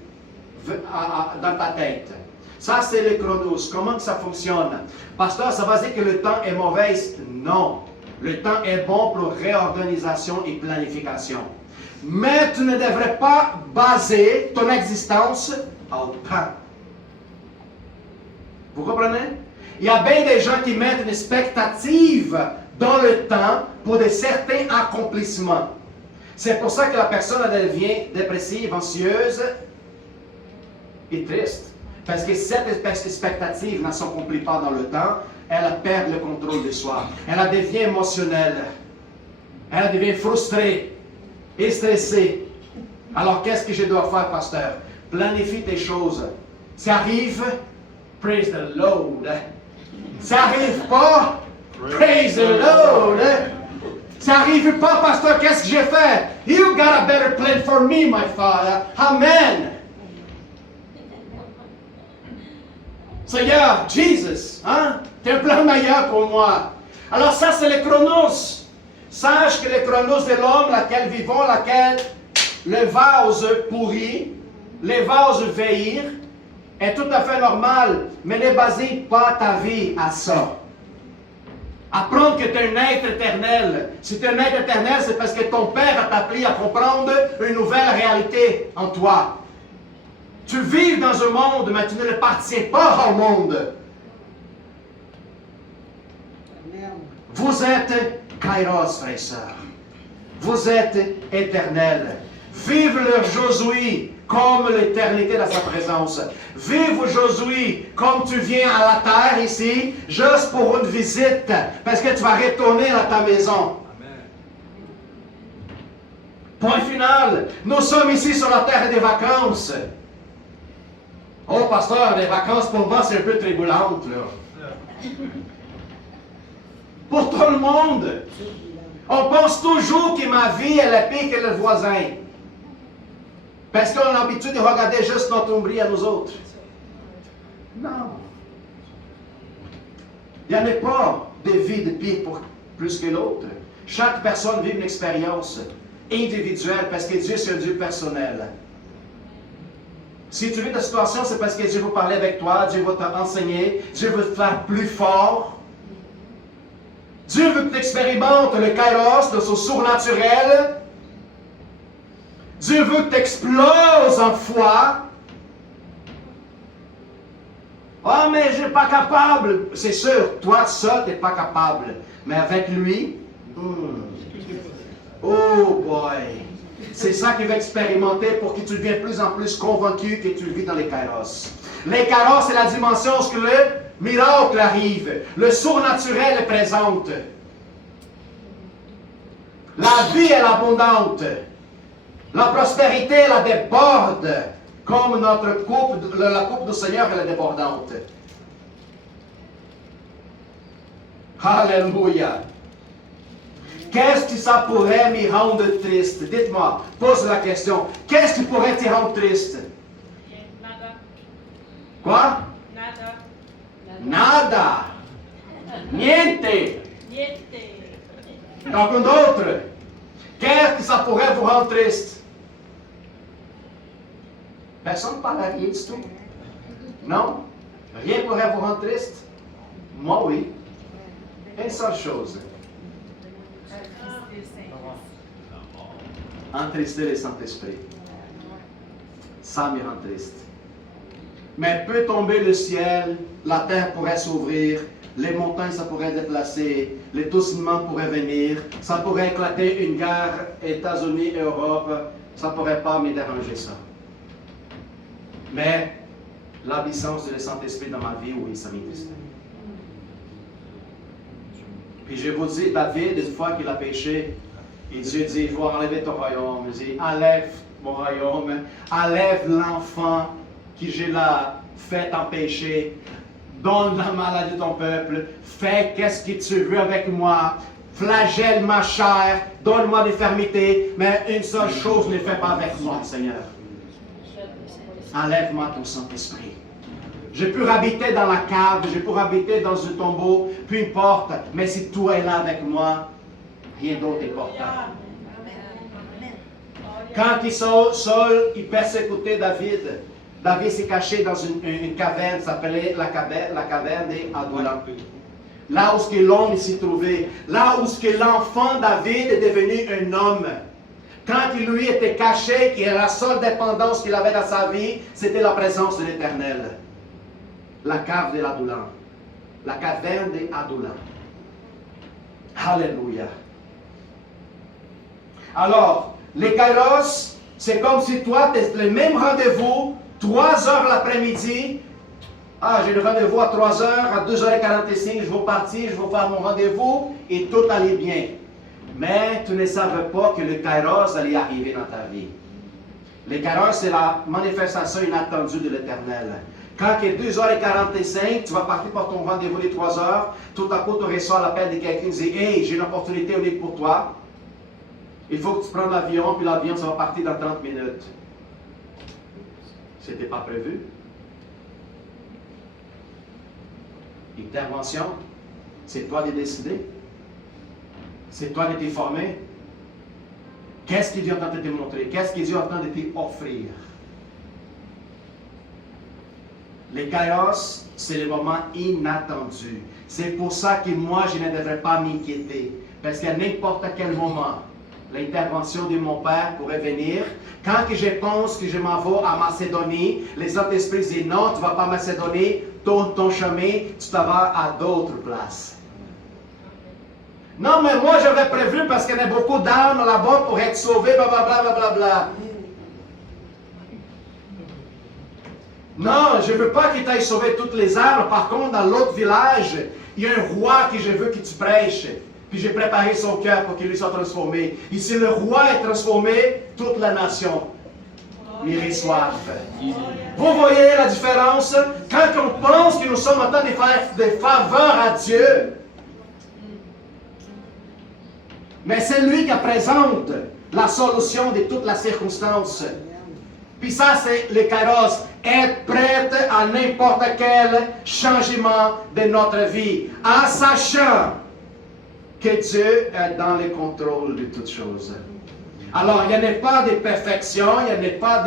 dans ta tête. Ça, c'est les chronos. Comment que ça fonctionne? Pasteur, ça veut dire que le temps est mauvais? Non. Le temps est bon pour réorganisation et planification. Mais tu ne devrais pas baser ton existence au temps. Vous comprenez? Il y a bien des gens qui mettent une expectative dans le temps pour de certains accomplissements. C'est pour ça que la personne devient dépressive, anxieuse et triste. Parce que cette expectative ne s'accomplit pas dans le temps, elle perd le contrôle de soi. Elle devient émotionnelle. Elle devient frustrée et stressée. Alors qu'est-ce que je dois faire, pasteur? Planifie tes choses. Ça arrive, praise the Lord. Ça n'arrive pas, praise the Lord. Ça n'arrive pas, pasteur, qu'est-ce que j'ai fait? You got a better plan for me, my Father. Amen. Seigneur, Jesus, hein? Tu as un plan meilleur pour moi. Alors ça, c'est les chronos. Sache que les chronos de l'homme, laquelle vivons, laquelle le vase pourrit, les vases vieillir, est tout à fait normal, mais ne basez pas ta vie à ça. Apprendre que tu es un être éternel. Si tu es un être éternel, c'est parce que ton Père a appris à comprendre une nouvelle réalité en toi. Tu vis dans un monde, mais tu ne appartiens pas au monde. Vous êtes kairos, frères et sœurs. Vous êtes éternels. Vive le Josué comme l'éternité dans sa présence. Vive aujourd'hui comme tu viens à la terre ici, juste pour une visite, parce que tu vas retourner à ta maison. Point final. Nous sommes ici sur la terre des vacances. Oh, pasteur, les vacances pour moi, c'est un peu tribulante, là. Pour tout le monde. On pense toujours que ma vie, elle est pire que le voisin. Parce qu'on a l'habitude de regarder juste notre nombril à nous autres. Non. Il n'y en a pas de vie de pire pour plus que l'autre. Chaque personne vit une expérience individuelle parce que Dieu, c'est un Dieu personnel. Si tu vis ta situation, c'est parce que Dieu veut parler avec toi, Dieu veut t'enseigner, Dieu veut te faire plus fort. Dieu veut que tu expérimentes le kairos de son surnaturel. Dieu veut que tu exploses en foi. Ah, mais je ne suis pas capable. C'est sûr, toi seul, tu n'es pas capable. Mais avec lui, oh boy. C'est ça qu'il veut expérimenter pour que tu deviennes plus en plus convaincu que tu vis dans les kairos. Les kairos, c'est la dimension où Miracle arrive. Le surnaturel est présent. La vie est abondante. La prospérité, elle déborde. Comme notre coupe, la coupe du Seigneur, elle est débordante. Alléluia. Qu'est-ce que ça pourrait me rendre triste? Dites-moi, pose la question. Qu'est-ce qui pourrait te rendre triste? Nada. Quoi? Nada. Nada. Niente. Niente. Quelqu'un d'autre? Qu'est-ce que ça pourrait vous rendre triste? Personne ne parle à rien du tout. Non? Rien ne pourrait vous rendre triste? Moi, oui. Une seule chose. Entrister le Saint-Esprit. Ça me rend triste. Mais peut tomber le ciel, la terre pourrait s'ouvrir, les montagnes ça pourrait déplacer, les tournements pourraient venir, ça pourrait éclater une guerre États-Unis et Europe, ça ne pourrait pas me déranger ça. Mais l'absence du Saint-Esprit dans ma vie, oui, ça m'intéresse. Puis je vous dis, David, une fois qu'il a péché, Dieu dit, je vais enlever ton royaume. Il dit, enlève mon royaume, enlève l'enfant que j'ai là fait en péché, donne la maladie de ton peuple, fais qu'est-ce que tu veux avec moi, flagelle ma chair, donne-moi l'infirmité, mais une seule chose ne fais pas avec moi, Seigneur. Enlève-moi ton Saint-Esprit. Je peux habiter dans la cave, je peux habiter dans un tombeau, peu importe, mais si tu es là avec moi, rien d'autre est important. Quand ils sont seuls, ils persécutaient David. David s'est caché dans une caverne, s'appelait la caverne des Adoulam. Là où l'homme s'y trouvait, là où l'enfant David est devenu un homme. Quand il lui était caché, et la seule dépendance qu'il avait dans sa vie, c'était la présence de l'Éternel. La cave de l'Adoulam. La caverne des Adoulam. Alléluia. Alors, les kairos, c'est comme si toi, tu as le même rendez-vous, 3 heures l'après-midi. Ah, j'ai le rendez-vous à 3 heures, à 2h45, je vais partir, je vais faire mon rendez-vous, et tout allait bien. Mais tu ne savais pas que le kairos allait arriver dans ta vie. Le kairos, c'est la manifestation inattendue de l'Éternel. Quand il est 2h45, tu vas partir pour ton rendez-vous de 3 heures, tout à coup, tu reçois l'appel de quelqu'un qui dit « Hey, j'ai une opportunité unique pour toi. Il faut que tu prennes l'avion, puis l'avion, ça va partir dans 30 minutes. » C'était pas prévu. Intervention, c'est toi de décider. C'est toi de te former. Qu'est-ce que Dieu est en train de te montrer? Qu'est-ce que Dieu est en train de t'offrir? Les kairos, c'est le moment inattendu. C'est pour ça que moi, je ne devrais pas m'inquiéter. Parce qu'à n'importe quel moment, l'intervention de mon Père pourrait venir. Quand que je pense que je m'en vais à Macédonie, les Saint-Esprit disent non, tu ne vas pas à Macédonie, tourne ton chemin, tu t'en vas à d'autres places. Non, mais moi j'avais prévu parce qu'il y a beaucoup d'âmes là-bas pour être sauvées, blablabla, blablabla. Non, je ne veux pas que tu ailles sauver toutes les âmes. Par contre, dans l'autre village, il y a un roi que je veux que tu prêches. Puis j'ai préparé son cœur pour qu'il lui soit transformé. Et si le roi est transformé, toute la nation m'y reçoive. Vous voyez la différence? Quand on pense que nous sommes en train de faire des faveurs à Dieu, mais c'est lui qui présente la solution de toutes les circonstances. Puis ça, c'est le kairos. Être prête à n'importe quel changement de notre vie. En sachant que Dieu est dans le contrôle de toutes choses. Alors, il n'y en a pas de perfection, il n'y en a pas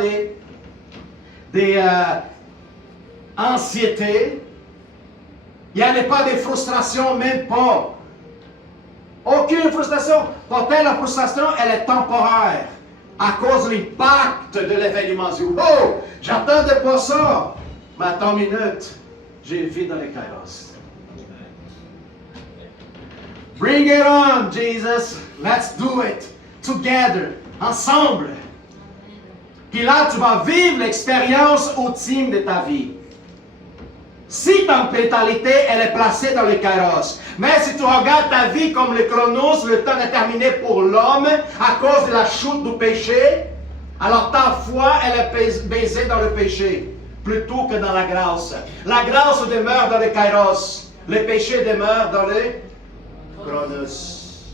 d'anxiété, il n'y en a pas de frustration, même pas. Aucune frustration. Peut-être la frustration, elle est temporaire. À cause de l'impact de l'événement. Oh, j'attendais pas ça. Mais attends une minute, j'ai vu dans les kairos. Bring it on, Jesus. Let's do it. Together. Ensemble. Puis là, tu vas vivre l'expérience ultime de ta vie. Si ta mentalité, elle est placée dans le kairos. Mais si tu regardes ta vie comme le chronos, le temps est terminé pour l'homme à cause de la chute du péché, alors ta foi, elle est baisée dans le péché plutôt que dans la grâce. La grâce demeure dans le kairos. Le péché demeure dans le chronos.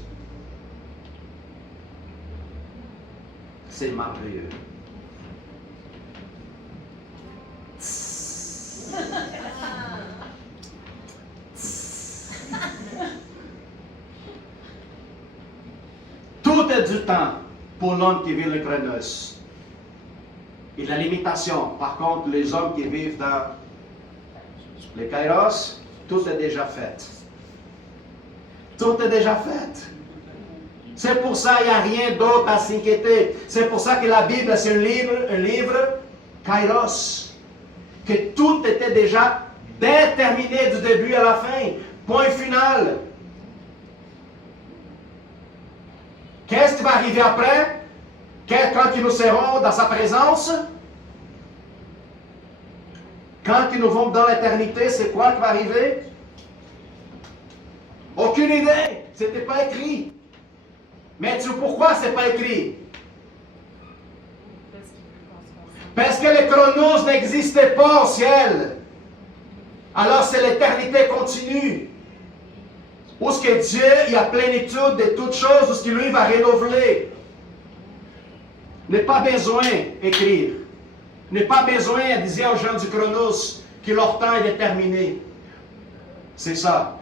C'est merveilleux. Tout est du temps pour l'homme qui vit le chronos. Et la limitation, par contre, les hommes qui vivent dans le kairos, tout est déjà fait. Tout est déjà fait. C'est pour ça qu'il n'y a rien d'autre à s'inquiéter. C'est pour ça que la Bible, c'est un livre kairos. Que tout était déjà déterminé du début à la fin. Point final. Qu'est-ce qui va arriver après? Quand nous serons dans sa présence? Quand nous vont dans l'éternité, c'est quoi qui va arriver? Aucune idée. Ce n'était pas écrit. Mais tu sais pourquoi ce n'est pas écrit? Parce que le chronos n'existait pas au ciel. Alors c'est l'éternité continue. Où ce que Dieu, il y a plénitude de toutes choses, où ce qu'il lui va renouveler. N'est pas besoin d'écrire. N'est pas besoin de dire aux gens du chronos que leur temps est déterminé. C'est ça.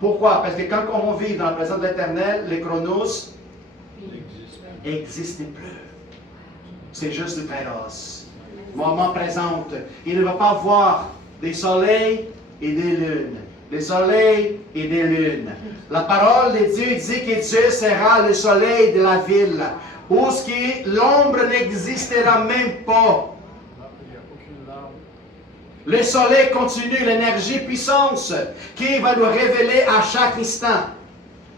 Pourquoi? Parce que quand on vit dans la présence de l'Éternel, les chronos n'existent plus. C'est juste le kairos. Moment présent. Il ne va pas voir des soleils et des lunes. Des soleils et des lunes. La parole de Dieu dit que Dieu sera le soleil de la ville, où l'ombre n'existera même pas. Le soleil continue, l'énergie, puissance, qui va nous révéler à chaque instant,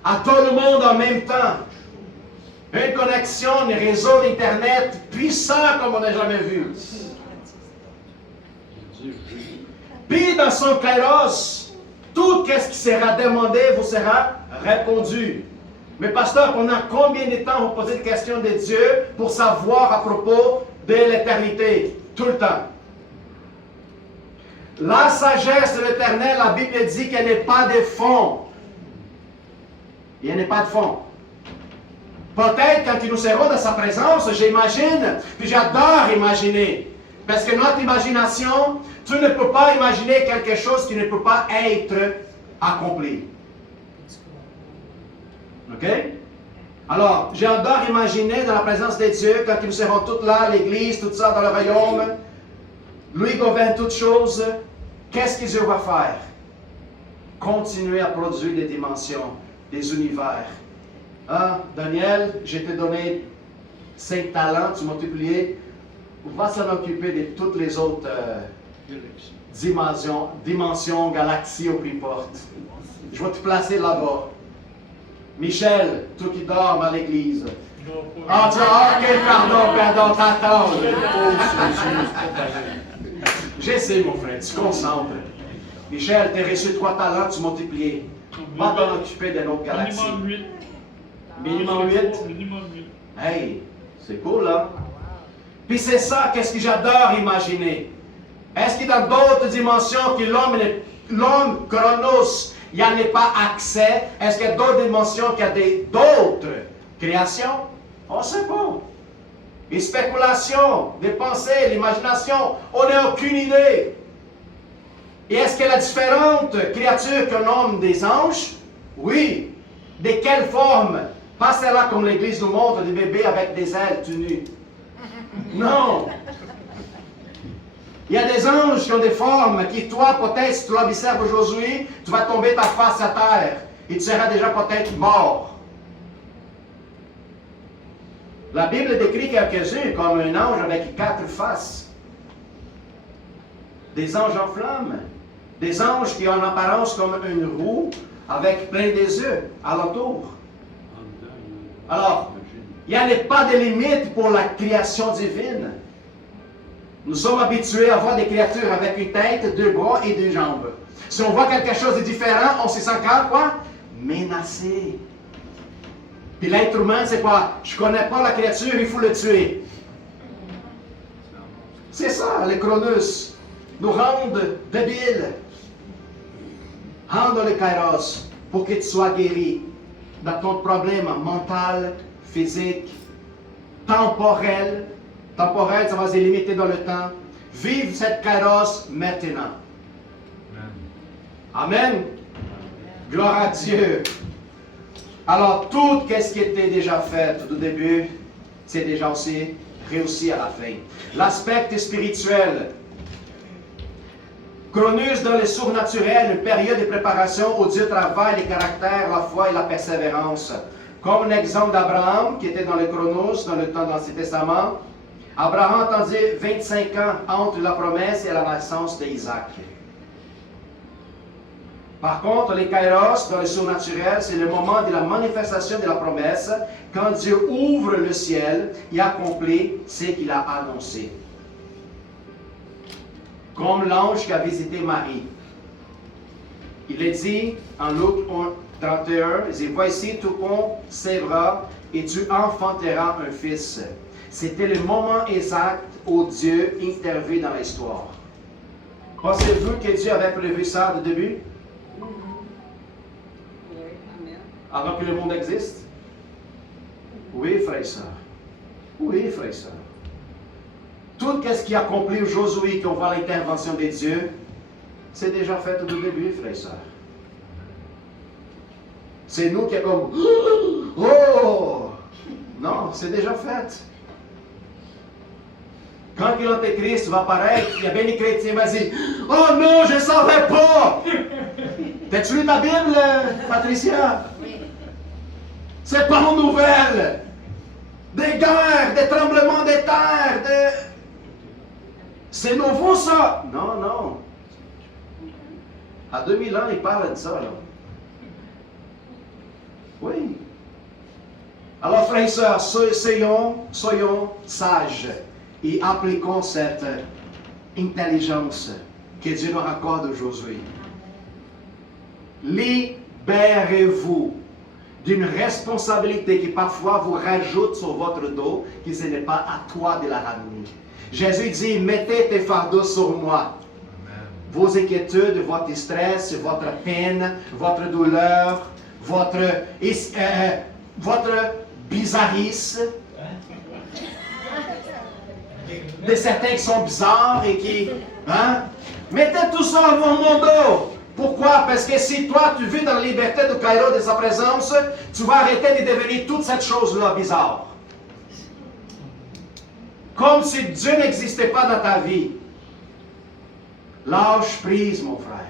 à tout le monde en même temps. Une connexion, un réseau d'Internet puissant comme on n'a jamais vu. Puis dans son kairos, tout ce qui sera demandé vous sera répondu. Mais pasteur, pendant combien de temps vous posez des questions de Dieu pour savoir à propos de l'éternité? Tout le temps. La sagesse de l'Éternel, la Bible dit qu'il n'y a pas de fond. Il n'y a pas de fond. Peut-être quand nous serons dans sa présence, j'imagine, puis j'adore imaginer. Parce que notre imagination, tu ne peux pas imaginer quelque chose qui ne peut pas être accompli. OK? Alors, j'adore imaginer dans la présence de Dieu, quand nous serons tous là, l'Église, tout ça dans le royaume, lui gouverne toutes choses. Qu'est-ce que Dieu va faire? Continuer à produire des dimensions, des univers. Hein? Daniel, je t'ai donné 5 talents, tu m'as multiplié. Va s'en occuper de toutes les autres dimensions, galaxies ou peu importe. Je vais te placer là-bas. Michel, toi qui dors à l'église. Ah, tu as, ok, pardon, t'attends. J'essaie, mon frère, tu concentres. Michel, tu as reçu 3 talents, tu multiplies. Va t'en occuper d'une autre galaxie. Minimum 8. Minimum 8. Hey, c'est cool, là. Puis c'est ça, qu'est-ce que j'adore imaginer. Est-ce qu'il y a d'autres dimensions que l'homme, chronos, il n'y en a pas accès? Est-ce qu'il y a d'autres dimensions qu'il y a d'autres créations? On ne sait pas. Les spéculations, les pensées, l'imagination, on n'a aucune idée. Et est-ce qu'il y a différentes créatures que l'on nomme des anges? Oui. De quelle forme? Pas celle-là comme l'Église nous montre, des bébés avec des ailes tout nus. Non. Il y a des anges qui ont des formes qui, toi, peut-être, si tu l'observes aujourd'hui, tu vas tomber ta face à terre et tu seras déjà peut-être mort. La Bible décrit quelques-uns comme un ange avec 4 faces. Des anges en flammes. Des anges qui ont en apparence comme une roue avec plein des yeux alentour. Alors, il n'y a pas de limite pour la création divine. Nous sommes habitués à voir des créatures avec une tête, 2 bras et 2 jambes. Si on voit quelque chose de différent, on se sent quoi? Menacé. Puis l'être humain, c'est quoi? Je ne connais pas la créature, il faut le tuer. C'est ça, les chronus. Nous rendent débiles. Rends le kairos pour que tu sois guéri dans ton problème mental, physique, temporel. Temporel, ça va se limiter dans le temps. Vive cette kairos maintenant. Amen. Gloire à Dieu. Alors, tout ce qui était déjà fait au début, c'est déjà aussi réussi à la fin. L'aspect spirituel. Chronus dans le surnaturel, une période de préparation où Dieu travaille les caractères, la foi et la persévérance. Comme l'exemple d'Abraham, qui était dans le Chronos, dans le temps de l'Ancien Testament. Abraham attendait 25 ans entre la promesse et la naissance d'Isaac. Par contre, les kairos, dans le surnaturel, c'est le moment de la manifestation de la promesse, quand Dieu ouvre le ciel et accomplit ce qu'il a annoncé. Comme l'ange qui a visité Marie. Il est dit en Luc 31, il dit, voici, tu concevras et tu enfanteras un fils. C'était le moment exact où Dieu intervient dans l'histoire. Pensez-vous que Dieu avait prévu ça de début? Avant que le monde existe? Oui, frère et sœur. Oui, frère et sœur. Tout ce qui est accompli aujourd'hui, qu'on voit l'intervention de Dieu, c'est déjà fait au début, frère et sœur. C'est nous qui est comme, oh! Non, c'est déjà fait. Quand l'Antéchrist va apparaître, il y a bien des chrétiens qui vont dire, oh non, je ne savais pas! T'as-tu lu ta Bible, Patricia? C'est pas une nouvelle. Des guerres, des tremblements de terre, c'est nouveau ça? Non, non. À 2000 ans, il parle de ça, là. Oui. Alors, frères et sœurs, soyons sages et appliquons cette intelligence que Dieu nous accorde aujourd'hui. Libérez-vous d'une responsabilité qui parfois vous rajoute sur votre dos, que ce n'est pas à toi de la ramener. Jésus dit, mettez tes fardeaux sur moi. Amen. Vos inquiétudes, votre stress, votre peine, votre douleur, votre bizarrisme. De certains qui sont bizarres et qui... Hein? Mettez tout ça avant mon dos. Pourquoi? Parce que si toi, tu vis dans la liberté de Kairos, de sa présence, tu vas arrêter de devenir toute cette chose-là bizarre. Comme si Dieu n'existait pas dans ta vie. Lâche prise, mon frère.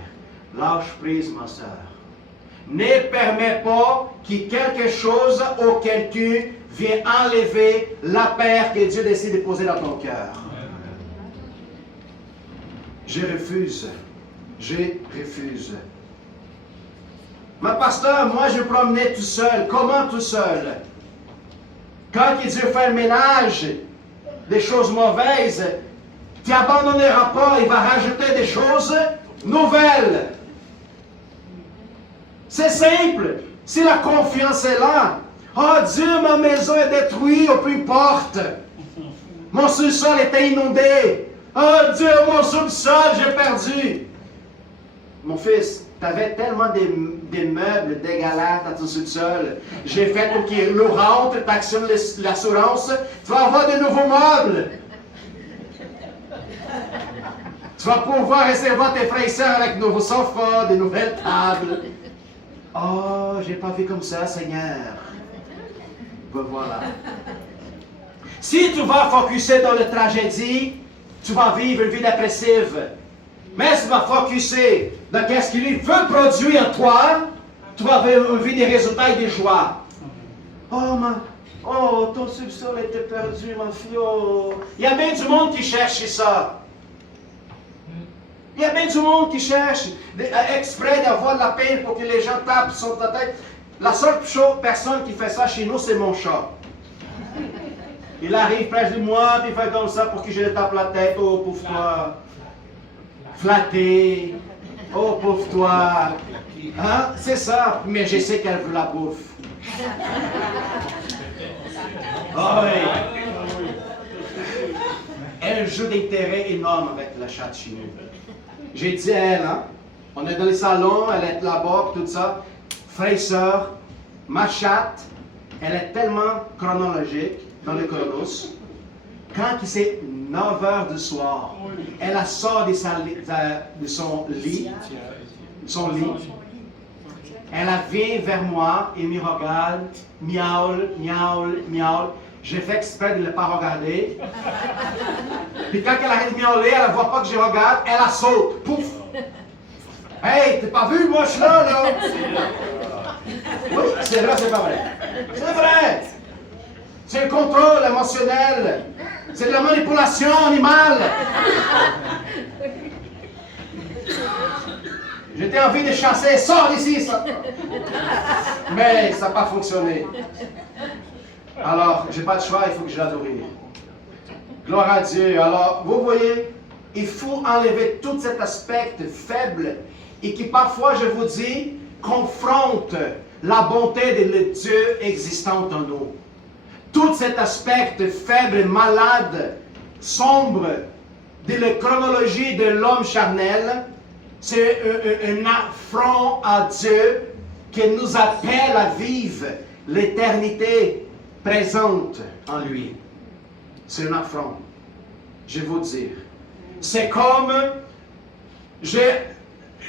Lâche prise, ma soeur. Ne permets pas que quelque chose ou quelqu'un vienne enlever la paix que Dieu décide de poser dans ton cœur. Je refuse. Je refuse. Mais pasteur, moi je promenais tout seul. Comment tout seul? Quand Dieu fait le ménage des choses mauvaises, tu n'abandonneras pas, il va rajouter des choses nouvelles. C'est simple. Si la confiance est là, oh Dieu, ma maison est détruite, ou peu importe. Mon sous-sol était inondé. Oh Dieu, mon sous-sol, j'ai perdu. Mon fils, tu avais tellement des meubles dégueulasses dans ton sous-sol. J'ai fait pour qu'il l'eau rentre, tu actionnes l'assurance, tu vas avoir de nouveaux meubles. Tu vas pouvoir recevoir tes frères et sœurs avec de nouveaux sofas, de nouvelles tables. Oh, j'ai pas vu comme ça, Seigneur. Ben voilà. Si tu vas focuser dans la tragédie, tu vas vivre une vie dépressive. Mais si tu vas focuser dans ce qu'il veut produire en toi, tu vas vivre des résultats et des joies. Oh, ton sous-sol était perdu, ma fille. Oh. Il y a bien du monde qui cherche ça. Il y a bien du monde qui cherche exprès d'avoir de la peine pour que les gens tapent sur ta tête. La seule personne qui fait ça chez nous, c'est mon chat. Il arrive près de moi, puis il fait comme ça pour que je le tape la tête. Oh, pauvre toi. Flatté. Oh, pauvre toi. Hein? C'est ça. Mais je sais qu'elle veut la bouffe. Oh, oui. Elle joue d'intérêt énorme avec la chatte chez nous. J'ai dit à elle, hein? On est dans le salon, elle est là-bas, tout ça. Frère et sœur, ma chatte, elle est tellement chronologique dans le chronos. Quand c'est 9 heures du soir, elle sort de son lit. Elle vient vers moi et me regarde, miaule, miaule, miaule. J'ai fait exprès de ne pas regarder. Puis quand elle arrête de miauler, elle ne voit pas que je regarde, elle saute. Pouf! Hey, t'as pas vu, moi je suis là, là! Oui, c'est vrai, c'est pas vrai. C'est vrai! C'est le contrôle émotionnel. C'est de la manipulation animale. J'étais envie de chasser, sors d'ici, ça! Mais ça n'a pas fonctionné. Alors, j'ai pas de choix, il faut que je l'adore. Gloire à Dieu. Alors, vous voyez, il faut enlever tout cet aspect faible et qui parfois, je vous dis, confronte la bonté de Dieu existante en nous. Tout cet aspect faible, malade, sombre de la chronologie de l'homme charnel, c'est un affront à Dieu qui nous appelle à vivre l'éternité présente en lui. C'est un affront. Je vais vous dire. C'est comme, je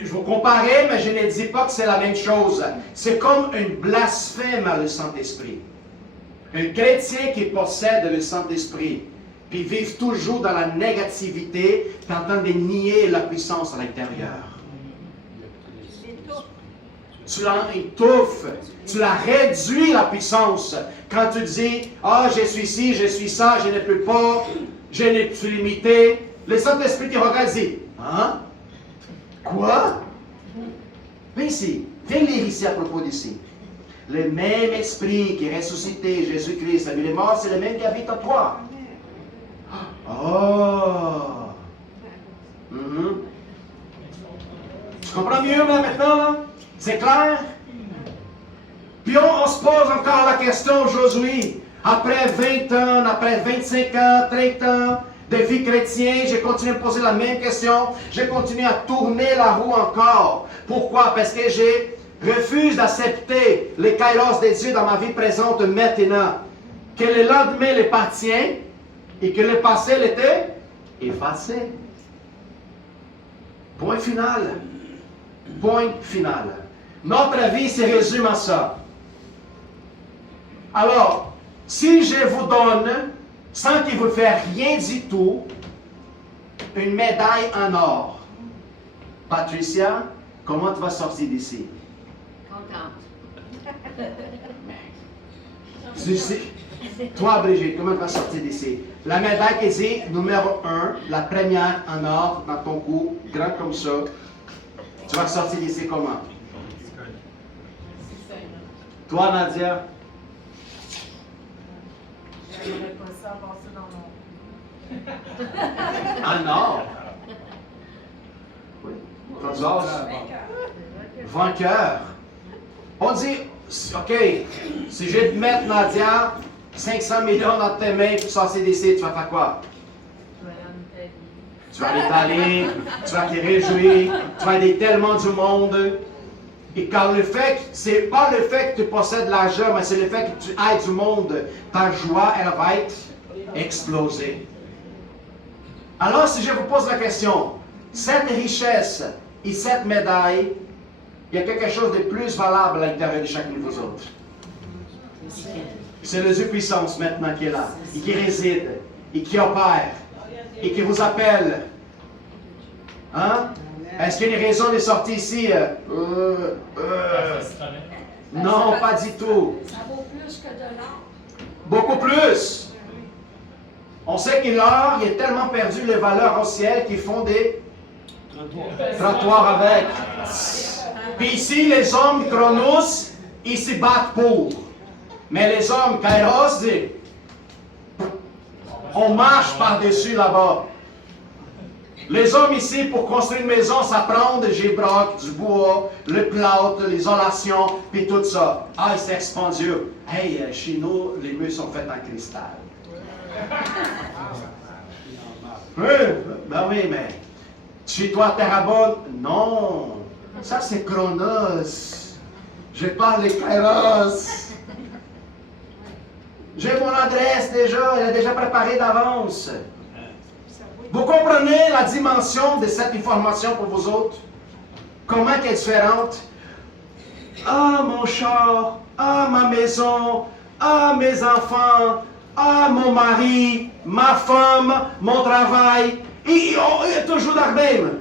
vous comparer, mais je ne dis pas que c'est la même chose. C'est comme un blasphème à le Saint-Esprit. Un chrétien qui possède le Saint-Esprit, puis vit toujours dans la négativité, est en train de nier la puissance à l'intérieur. Tu l'étouffes, tu la réduis la puissance. Quand tu dis, ah, je suis ci, je suis ça, je ne peux pas, je ne suis limité, le Saint-Esprit te regarde et dit, hein? Quoi? Viens ici, viens lire ici à propos d'ici. Le même esprit qui est ressuscité, Jésus-Christ, il est mort, c'est le même qui habite en toi. Oh! Tu comprends mieux là, maintenant? Là? C'est clair? Puis on se pose encore la question aujourd'hui. Après 20 ans, après 25 ans, 30 ans de vie chrétienne, j'ai continué à me poser la même question. J'ai continué à tourner la roue encore. Pourquoi? Parce que j'ai refuse d'accepter les kairos de Dieu dans ma vie présente maintenant. Que le lendemain le partient et que le passé l'était effacé. Point final. Point final. Notre vie se résume à ça. Alors, si je vous donne, sans qu'il vous fasse rien du tout, une médaille en or, Patricia, comment tu vas sortir d'ici? Toi, Brigitte, comment tu vas sortir d'ici? La médaille qui dit numéro 1, la première en or dans ton cou, grand comme ça. Tu vas sortir d'ici comment? Toi, Nadia? J'aimerais pas ça passer dans mon... En or? Oui. Vainqueur. On dit, OK, si je vais te mettre, Nadia, 500 millions dans tes mains pour sortir d'ici, tu vas faire quoi? Tu vas aller t'aller, tu vas te réjouir, tu vas aider tellement du monde. Et car le fait, c'est pas le fait que tu possèdes l'argent, mais c'est le fait que tu aides du monde, ta joie, elle va être explosée. Alors, si je vous pose la question, cette richesse et cette médaille, il y a quelque chose de plus valable à l'intérieur de chacun de vous autres. C'est le Dieu puissance maintenant qui est là, et qui réside, et qui opère, et qui vous appelle. Hein? Est-ce qu'il y a une raison de sortir ici? Non, pas du tout. Ça vaut plus que de l'or. Beaucoup plus. On sait que l'or, il est tellement perdu les valeurs au ciel qu'ils font des trottoirs avec. Puis ici, les hommes Chronos, ils se battent pour. Mais les hommes Kairos, On marche par-dessus là-bas. Les hommes ici, pour construire une maison, ça prend des gibrocs, du bois, le plâtre, l'isolation, puis tout ça. Ah, c'est expandieux. Hey, chez nous, les murs sont faits en cristal. Oui, ben oui, mais chez toi, Terrebonne, non. Ça, c'est Chronos. Je parle des Kairos. J'ai mon adresse déjà, elle est déjà préparée d'avance. Vous comprenez la dimension de cette information pour vous autres? Comment elle est différente? Ah, mon char, ah, ma maison, ah, mes enfants, ah, mon mari, ma femme, mon travail. Il est toujours dans le même.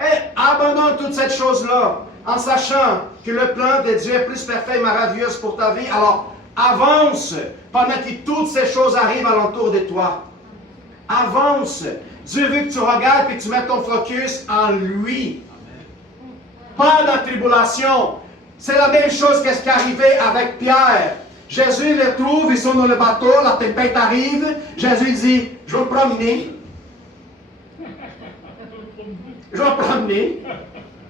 Et abandonne toute cette chose-là en sachant que le plan de Dieu est plus parfait et merveilleux pour ta vie. Alors, avance pendant que toutes ces choses arrivent alentour de toi. Avance. Dieu veut que tu regardes et que tu mettes ton focus en lui. Pas dans la tribulation. C'est la même chose que ce qui est arrivé avec Pierre. Jésus les trouve, ils sont dans le bateau, la tempête arrive. Jésus dit, je vais me promener. Je vais me promener.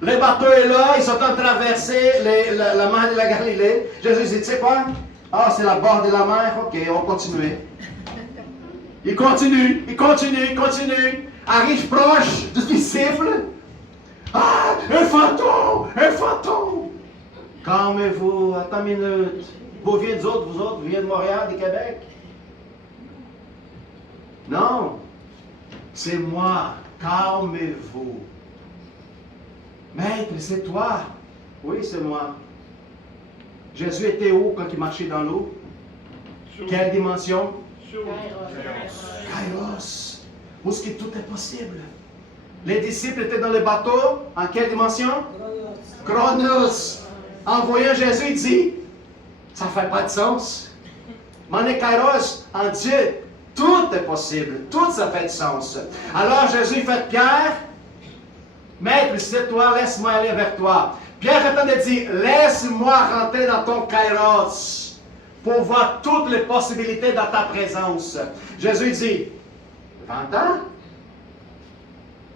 Le bateau est là, ils sont en train de traverser la mer de la Galilée. Jésus dit, tu sais quoi? Ah, c'est la bord de la mer. Ok, on continue. Il continue. Arrive proche du disciple. Ah, un fantôme. Calmez-vous, attends une minute. Vous venez vous autres, vous venez de Montréal, du Québec? Non, c'est moi. Calmez-vous. Maître, c'est toi. Oui, c'est moi. Jésus était où quand il marchait dans l'eau? Quelle dimension? Kairos. Où est-ce que tout est possible? Les disciples étaient dans le bateau. En quelle dimension? Chronos. En voyant Jésus, il dit, ça ne fait pas de sens. Mais Kairos, en Dieu, tout est possible. Tout ça fait de sens. Alors Jésus fait Pierre, Maître, c'est toi, laisse-moi aller vers toi. Pierre est en train de dire, laisse-moi rentrer dans ton Kairos pour voir toutes les possibilités dans ta présence. Jésus dit, 20 ans?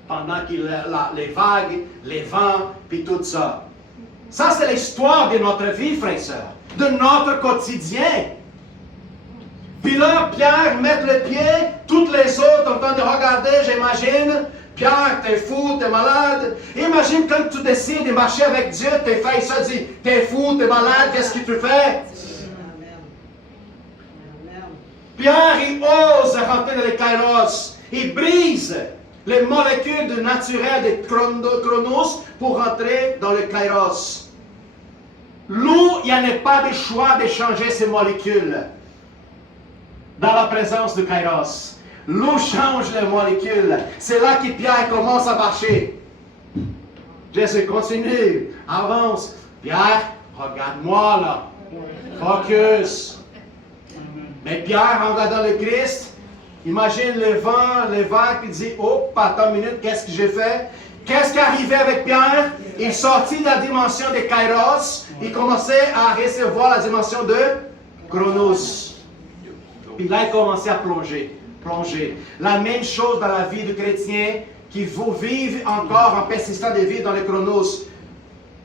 Pendant qu'il les vagues, les vents, puis tout ça. Ça, c'est l'histoire de notre vie, frères et sœurs, de notre quotidien. Puis là, Pierre met le pied, toutes les autres en train de regarder, j'imagine. Pierre, t'es fou, t'es malade. Imagine quand tu décides de marcher avec Dieu, tes frères se disent, t'es fou, t'es malade, qu'est-ce que tu fais? Pierre, il ose rentrer dans les Kairos. Il brise les molécules naturelles de Chronos pour rentrer dans le Kairos. L'eau, il n'y en a pas de choix de changer ces molécules dans la présence de Kairos. L'eau change les molécules. C'est là que Pierre commence à marcher. Jésus continue, avance. Pierre, regarde-moi là. Focus. Mais Pierre, en regardant le Christ, imagine le vent, les vagues, il dit, oh, attends une minute, qu'est-ce que j'ai fait? Qu'est-ce qui est arrivé avec Pierre? Il sortit de la dimension de Kairos, il commençait à recevoir la dimension de Chronos. Puis là, il commençait à plonger. La même chose dans la vie du chrétien qui vous vivent encore en persistant de vivre dans le Chronos.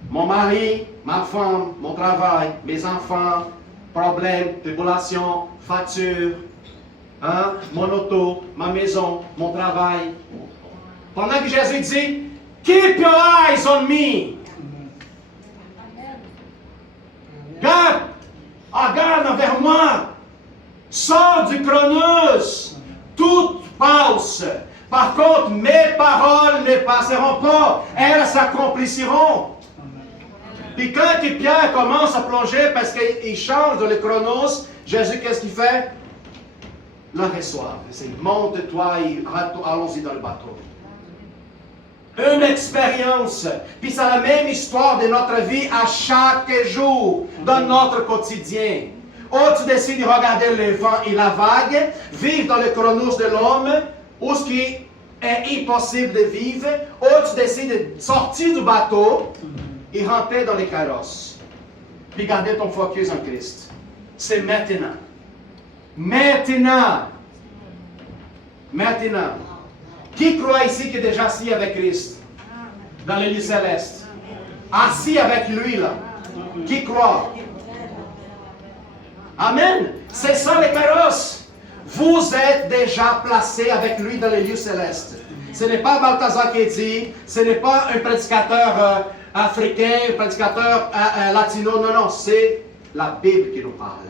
Mon mari, ma femme, mon travail, mes enfants, problèmes, tribulations, factures, mon auto, ma maison, mon travail. Pendant que Jésus dit, keep your eyes on me. Regarde envers moi. Sors du Chronos. Tout passe. Par contre, mes paroles ne passeront pas. Elles s'accompliront. Puis quand Pierre commence à plonger parce qu'il change dans le Chronos, Jésus, qu'est-ce qu'il fait? Le reçoit. Il dit, monte-toi et allons-y dans le bateau. Une expérience. Puis c'est la même histoire de notre vie à chaque jour, dans notre quotidien. Ou tu décides de regarder le vent et la vague, vivre dans le Chronos de l'homme, ou ce qui est impossible de vivre, ou tu décides de sortir du bateau et rentrer dans les Kairos. Puis garder ton focus en Christ. C'est maintenant. Maintenant. Maintenant, qui croit ici qui est déjà assis avec Christ dans les lieux célestes? Assis avec lui, là. Qui croit? Amen. C'est ça les kairos. Vous êtes déjà placés avec lui dans les lieux célestes. Ce n'est pas Balthazar qui dit, ce n'est pas un prédicateur africain, un prédicateur latino. Non, non, c'est la Bible qui nous parle.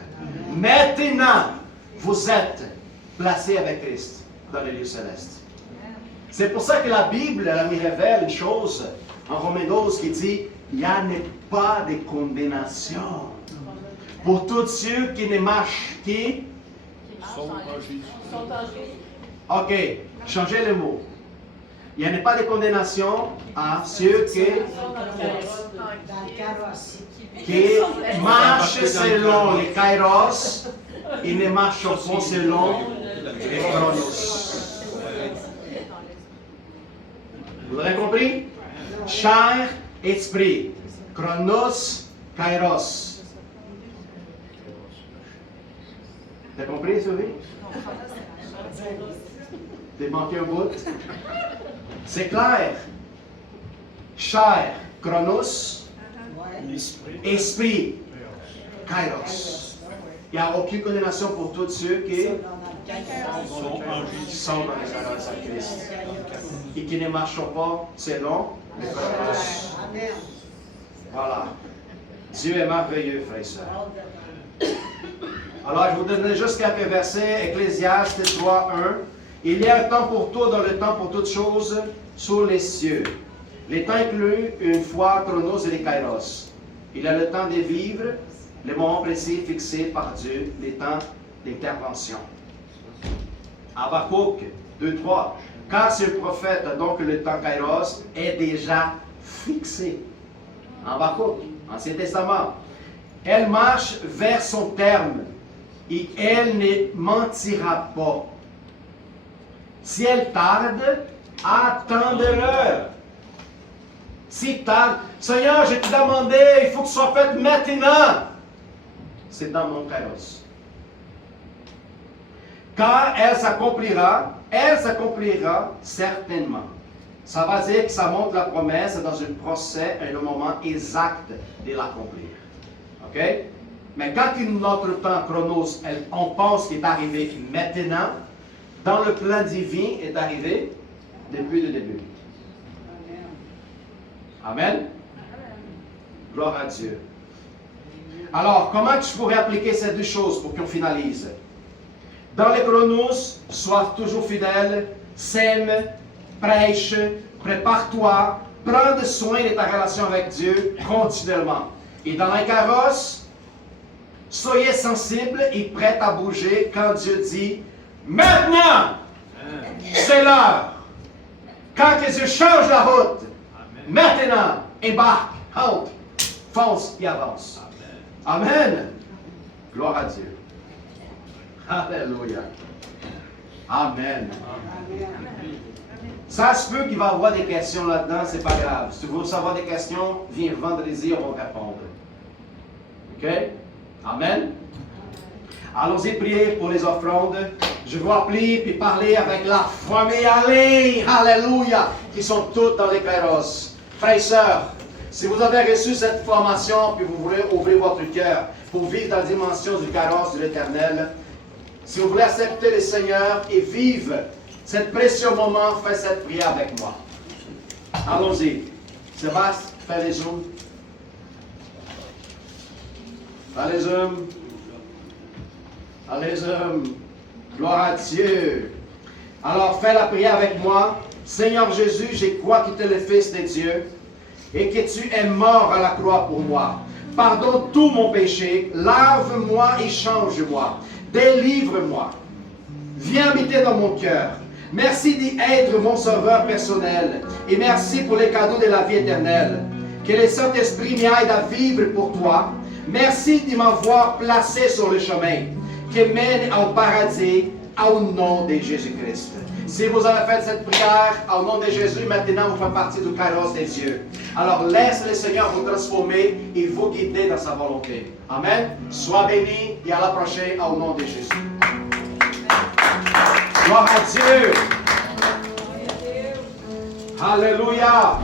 Maintenant, vous êtes placés avec Christ dans les lieux célestes. C'est pour ça que la Bible, elle nous révèle une chose en Romains 12 qui dit, il n'y a pas de condamnation pour tous ceux qui ne marchent qui Sont en Jésus. Ok, changez les mots. Il n'y a pas de condamnation à ceux qui marchent selon les kairos et ne marchent pas selon les chronos. Vous avez compris? Chair, esprit. Chronos, kairos. T'as compris, Sylvie? T'as manqué un bout? C'est clair. Chair, chronos, esprit, kairos. Il n'y a aucune condamnation pour tous ceux qui sont dans les kairos à Christ et qui ne marchent pas selon les kairos. Voilà. Dieu est merveilleux, frères et sœurs. Alors, je vous donnerai juste quelques versets. Ecclésiaste 3:1. Il y a un temps pour tout dans le temps pour toutes choses sous les cieux. Les temps incluent une fois chronos et les kairos. Il y a le temps de vivre, le moment précis fixé par Dieu, les temps d'intervention. Habakkuk 2:3. Car ce prophète, donc le temps kairos, est déjà fixé. Habakkuk, Ancien Testament. Elle marche vers son terme et elle ne mentira pas. Si elle tarde, attends-le. Si tarde, Seigneur, je t'ai demandé, il faut que ce soit fait maintenant. C'est dans mon kairos. Car elle s'accomplira certainement. Ça va dire que ça montre la promesse dans un procès, un moment exact de l'accomplir. OK? Mais quand notre temps chronos, on pense qu'il est arrivé maintenant, dans le plan divin est arrivé depuis le début. Amen. Gloire à Dieu. Alors, comment je pourrais appliquer ces deux choses pour qu'on finalise? Dans les chronos, sois toujours fidèle, sème, prêche, prépare-toi, prends soin de ta relation avec Dieu continuellement. Et dans les kairos, soyez sensible et prêt à bouger quand Dieu dit maintenant, c'est l'heure. Quand Dieu change la route, maintenant, embarque, halte, fonce et avance. Amen. Gloire à Dieu. Alléluia. Amen. Ça se peut qu'il va y avoir des questions là-dedans, c'est pas grave. Si tu veux savoir des questions, viens vendredi, on va répondre. OK? Amen. Allons-y prier pour les offrandes. Je vais appeler et parler avec la famille Alléluia, qui sont toutes dans les kairos. Frères et sœurs, si vous avez reçu cette formation, puis vous voulez ouvrir votre cœur pour vivre dans la dimension du kairos de l'Éternel, si vous voulez accepter le Seigneur et vivre cet précieux moment, faites cette prière avec moi. Allons-y. Sébastien, fais les zooms. Allez, zoom. Allez, zoom. Gloire à Dieu. Alors, fais la prière avec moi. Seigneur Jésus, je crois que tu es le Fils de Dieu et que tu es mort à la croix pour moi. Pardonne tout mon péché. Lave-moi et change-moi. Délivre-moi. Viens habiter dans mon cœur. Merci d'être mon sauveur personnel. Et merci pour les cadeaux de la vie éternelle. Que le Saint-Esprit m'aide à vivre pour toi. Merci de m'avoir placé sur le chemin qui mène au paradis au nom de Jésus-Christ. Si vous avez fait cette prière au nom de Jésus, maintenant vous faites partie du kairos des cieux. Alors laisse le Seigneur vous transformer et vous guider dans sa volonté. Amen. Sois béni et à la prochaine au nom de Jésus. Gloire à Dieu. Alléluia.